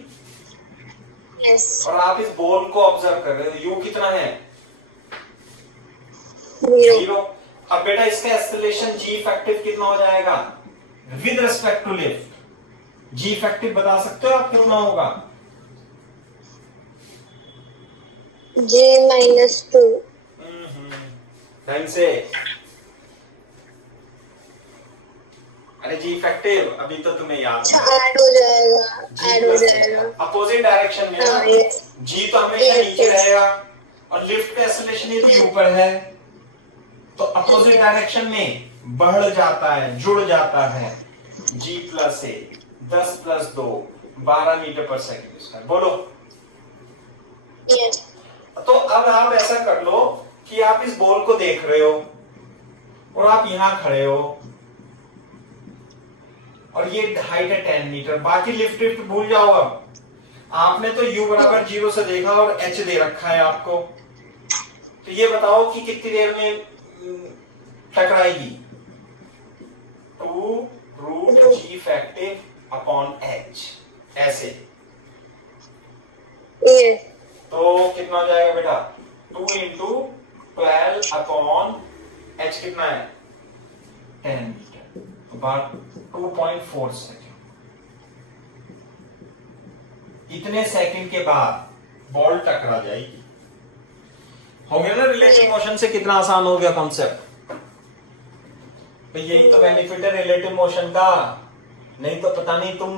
और आप इस बॉल को ऑब्जर्व कर रहे हो, यू कितना है? 0। अब बेटा इसका एक्सेलरेशन जी इफेक्टिव कितना हो जाएगा with respect to lift? G effective बता सकते हो आप कितना होगा? J-2। ढंग से। अरे जी इफेक्टिव अभी तो तुम्हें याद ऐड हो जाएगा, ऐड हो जाएगा अपोजिट डायरेक्शन में ना। जी तो हमेशा नीचे रहेगा और लिफ्ट का एक्सेलरेशन यदि ऊपर है तो अपोजिट डायरेक्शन में बढ़ जाता है, जुड़ जाता है। जी प्लस ए 10 plus 2 12 metre per second square. बोलो। यस। तो अब आप ऐसा कर लो कि आप इस बॉल को देख रहे हो और आप यहां खड़े हो और ये हाइट है 10 मीटर। बाकी लिफ्ट लिफ्ट भूल जाओ। अब आपने तो u बराबर 0 से देखा और h दे रखा है आपको, तो ये बताओ कि कितनी देर में टकराएगी? 2 root g effective upon h, ऐसे। तो कितना हो जाएगा बेटा? 2 इंटू 12 अपॉन h कितना है? 10 मीटर, about 2.4 सेकेंड। इतने सेकंड के बाद बॉल टकरा जाएगी। हो गया ना रिलेटिव मोशन से? कितना आसान हो गया कॉन्सेप्ट। तो यही तो बेनिफिट है रिलेटिव मोशन का। नहीं तो पता नहीं, तुम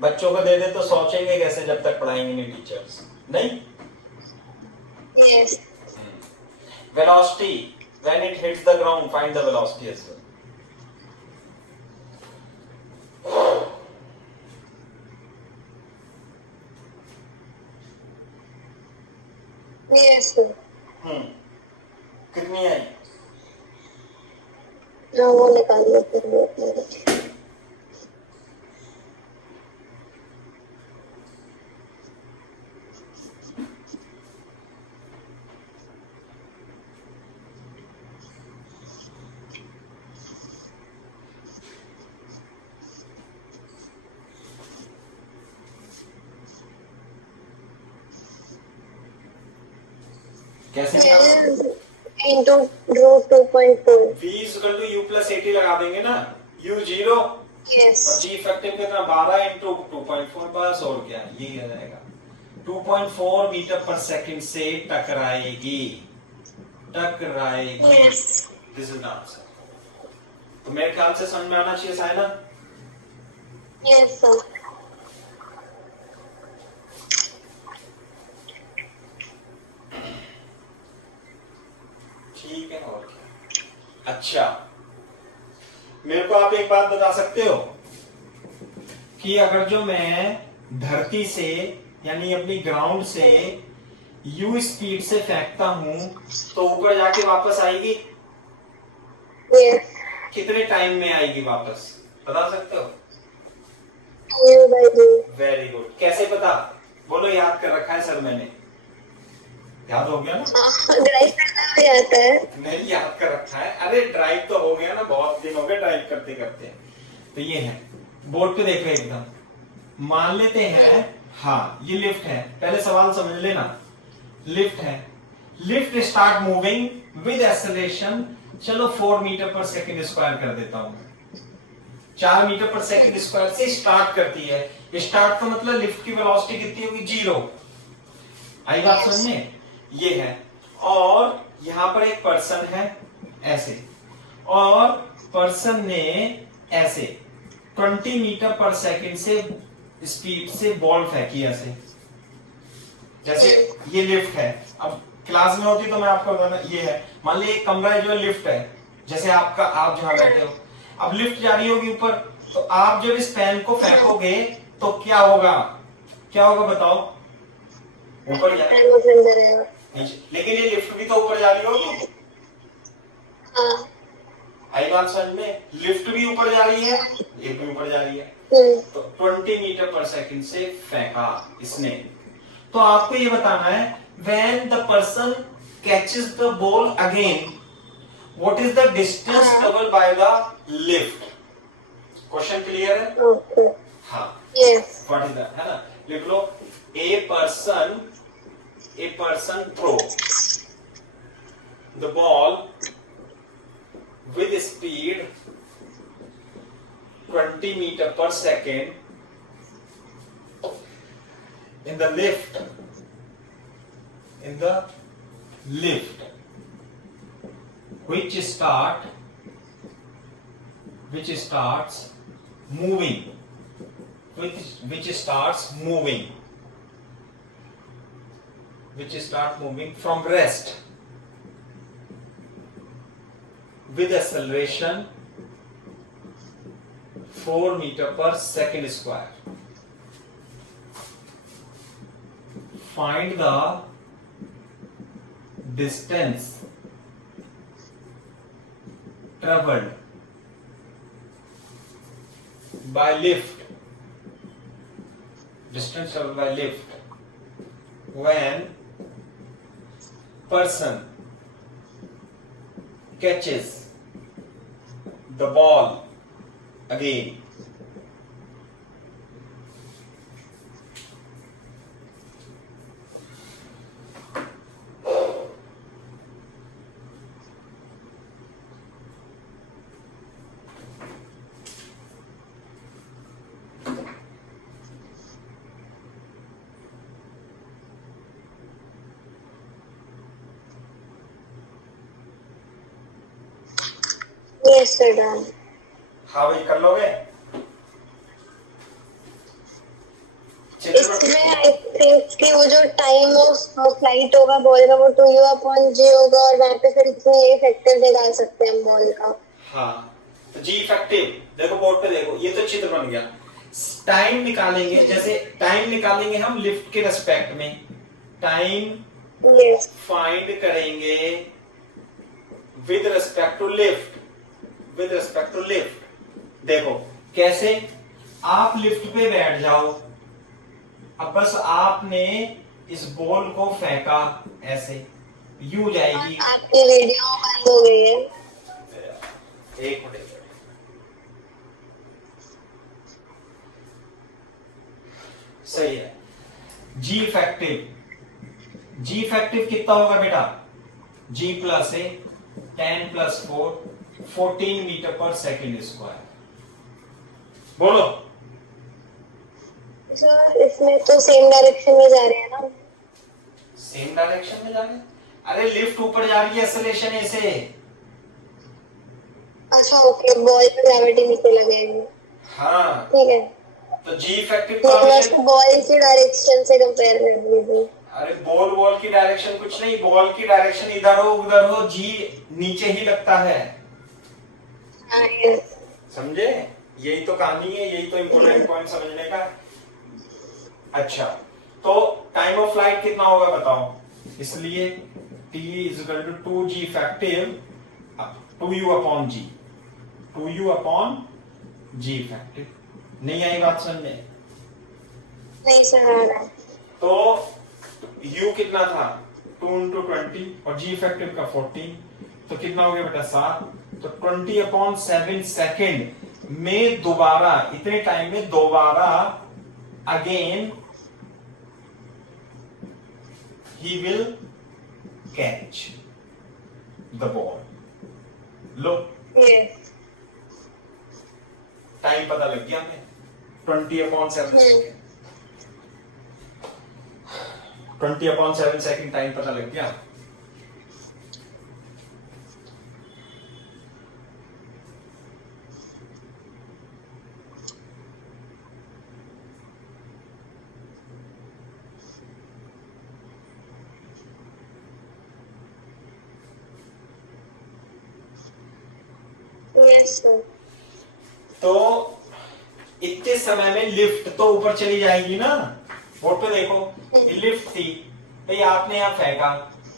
बच्चों को दे दे तो सोचेंगे कैसे जब तक पढ़ाएंगे नहीं टीचर्स। नहीं। Yes. Velocity when it hits the ground, find the velocity as well. Yes, sir. कितनी आई? वो निकाल लो। कैसे? Into root 2.4. v equal to u plus 80 लगा देंगे ना। u 0 Yes. और g इफेक्टिव कितना? 12 इंटू 2.4, बस। और क्या यही आ जाएगा। 2.4 मीटर पर सेकंड से टकराएगी, टकराएगी। Yes. This is the answer. तो मेरे ख्याल से समझ में आना चाहिए साइना। Yes, sir. ठीक है। और क्या? अच्छा, मेरे को आप एक बात बता सकते हो कि अगर जो मैं धरती से यानी अपनी ग्राउंड से u स्पीड से फेंकता हूं तो ऊपर जाके वापस आएगी? Yes. कितने टाइम में आएगी वापस, बता सकते हो? U/2. Very good. कैसे पता? बोलो। याद कर रखा है सर मैंने। याद हो गया ना? ड्राइव करना भी आता है। नहीं, याद कर रखा है। अरे ड्राइव तो हो गया ना, बहुत दिन हो गए ड्राइव करते करते। तो ये है, बोर्ड पे देखो एकदम। मान लेते हैं हाँ ये लिफ्ट है। पहले सवाल समझ लेना। लिफ्ट है, lift start moving with acceleration. चलो 4 मीटर पर सेकंड स्क्वायर कर देता हूं मैं। 4 मीटर पर सेकंड स्क्वायर से स्टार्ट करती है। स्टार्ट का मतलब लिफ्ट की वेलोसिटी कितनी होगी? 0। आई बात समझ में? ये है। और यहां पर एक पर्सन है ऐसे, और पर्सन ने ऐसे 20 मीटर पर सेकंड से स्पीड से बॉल फेंकी ऐसे, जैसे ये लिफ्ट है। अब क्लास में होती तो मैं आपको बताना, ये है मान लीजिए एक कमरा है जो लिफ्ट है, जैसे आपका, आप जहां बैठे हो, अब लिफ्ट जा रही होगी ऊपर, तो आप जब इस पेन को फेंकोगे तो क्या होगा, क्या होगा बताओ? ऊपर जाएगा नीचे, लेकिन ये लिफ्ट भी तो ऊपर जा रही होगी। हाँ। आई बात समझ में? लिफ्ट भी ऊपर जा रही है, ये भी ऊपर जा रही है, तो 20 मीटर पर सेकंड से फेंका इसने। तो आपको ये बताना है when the person catches the ball again, what is the distance covered by the lift? Question clear है? Okay. हाँ। Yes. What is that? है ना? लिख लो, a person throw the ball with speed 20 meter per second in the lift which starts moving from rest with acceleration 4 meter per second square. Find the distance traveled by lift when person catches the ball again. Yes, sir, done. हाँ भाई, कर लोगे? इसमें I think कि वो जो time of flight होगा ball का वो 2u/g होगा, और वहाँ पे फिर इतनी इफेक्टिव निकाल सकते हैं बॉल का। हाँ, तो जी इफेक्टिव देखो, बोर्ड पे देखो, ये तो चित्र बन गया। टाइम निकालेंगे, जैसे टाइम निकालेंगे हम लिफ्ट के रेस्पेक्ट में, टाइम फाइंड करेंगे विद रेस्पेक्ट टू लिफ्ट, देखो कैसे, आप लिफ्ट पे बैठ जाओ, अब बस आपने इस बॉल को फेंका ऐसे, यू जाएगी। आपकी वीडियो बंद हो गई है, एक मिनट। सही है। जी इफेक्टिव कितना होगा बेटा? G प्लस ए 10 plus 4 14 metre per second square. बोलो सर, इसमें तो सेम डायरेक्शन में जा रहे हैं ना? सेम डायरेक्शन में जा रहे हैं? अरे लिफ्ट ऊपर जा रही है एक्सेलरेशन ए से। अच्छा ओके, बॉल पे ग्रेविटी नीचे लगेगी। हाँ ठीक है, तो जी इफेक्टिव तो उसको बॉल की डायरेक्शन से कंपेयर कर दीजिए। अरे बॉल की डायरेक्शन कुछ नहीं, बॉल की डायरेक्शन इधर हो उधर हो, जी नीचे ही लगता है। हाँ, यस। समझे? यही तो कहानी है, यही तो इम्पोर्टेंट पॉइंट समझने का। अच्छा, तो टाइम ऑफ फ्लाइट कितना होगा बताओ? इसलिए T equal to 2G effective 2U/G, 2U/G effective. नहीं आई बात समझ में? नहीं सर। तो U कितना था? 2 into 20 और G इफेक्टिव का 14, तो कितना हो गया बेटा? 7। तो 20/7 सेकेंड में दोबारा, इतने टाइम में दोबारा again he will catch the ball. Low yes. Time पता लग गया हमें, 20/7 सेकेंड, 20/7 सेकेंड टाइम पता लग गया। Yes sir. तो इतने समय में लिफ्ट तो ऊपर चली जाएगी ना। बोर्ड पे देखो, ये लिफ्ट थी भाई, आपने यहाँ फेंका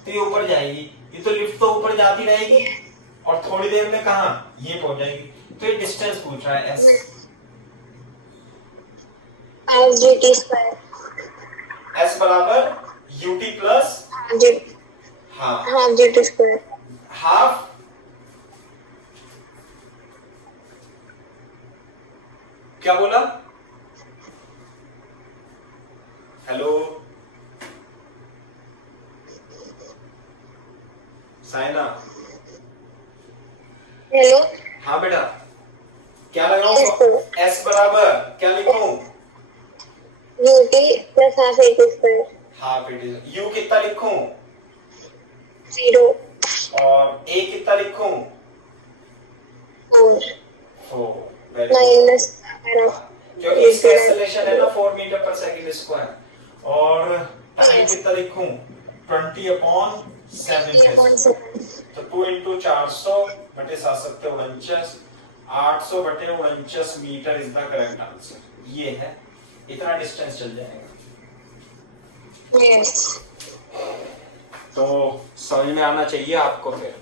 तो ये ऊपर जाएगी, ये तो लिफ्ट तो ऊपर जाती रहेगी और थोड़ी देर में कहा ये पहुंच जाएगी। तो ये डिस्टेंस पूछ रहा है s. Half GT square. S बराबर u t plus half GT square. Half क्या बोला? हेलो साइना। हेलो। हाँ बेटा, क्या लगाऊं? एस बराबर क्या लिखूं? UT प्लस हाफ AT square. Half it is u कितना लिखूं? 0 और ए कितना लिखूं? 4 4। Very good. माइनस क्योंकि इसका एक्सेलरेशन है ना 4 मीटर पर सेकंड स्क्वायर। और टाइम कितना लिखूं? 20/7। तो 2 × 400 बटे 7 800 बटे 49 metre is the correct answer. ये है, इतना डिस्टेंस चल जाएगा। यस। तो समझ में आना चाहिए आपको फिर।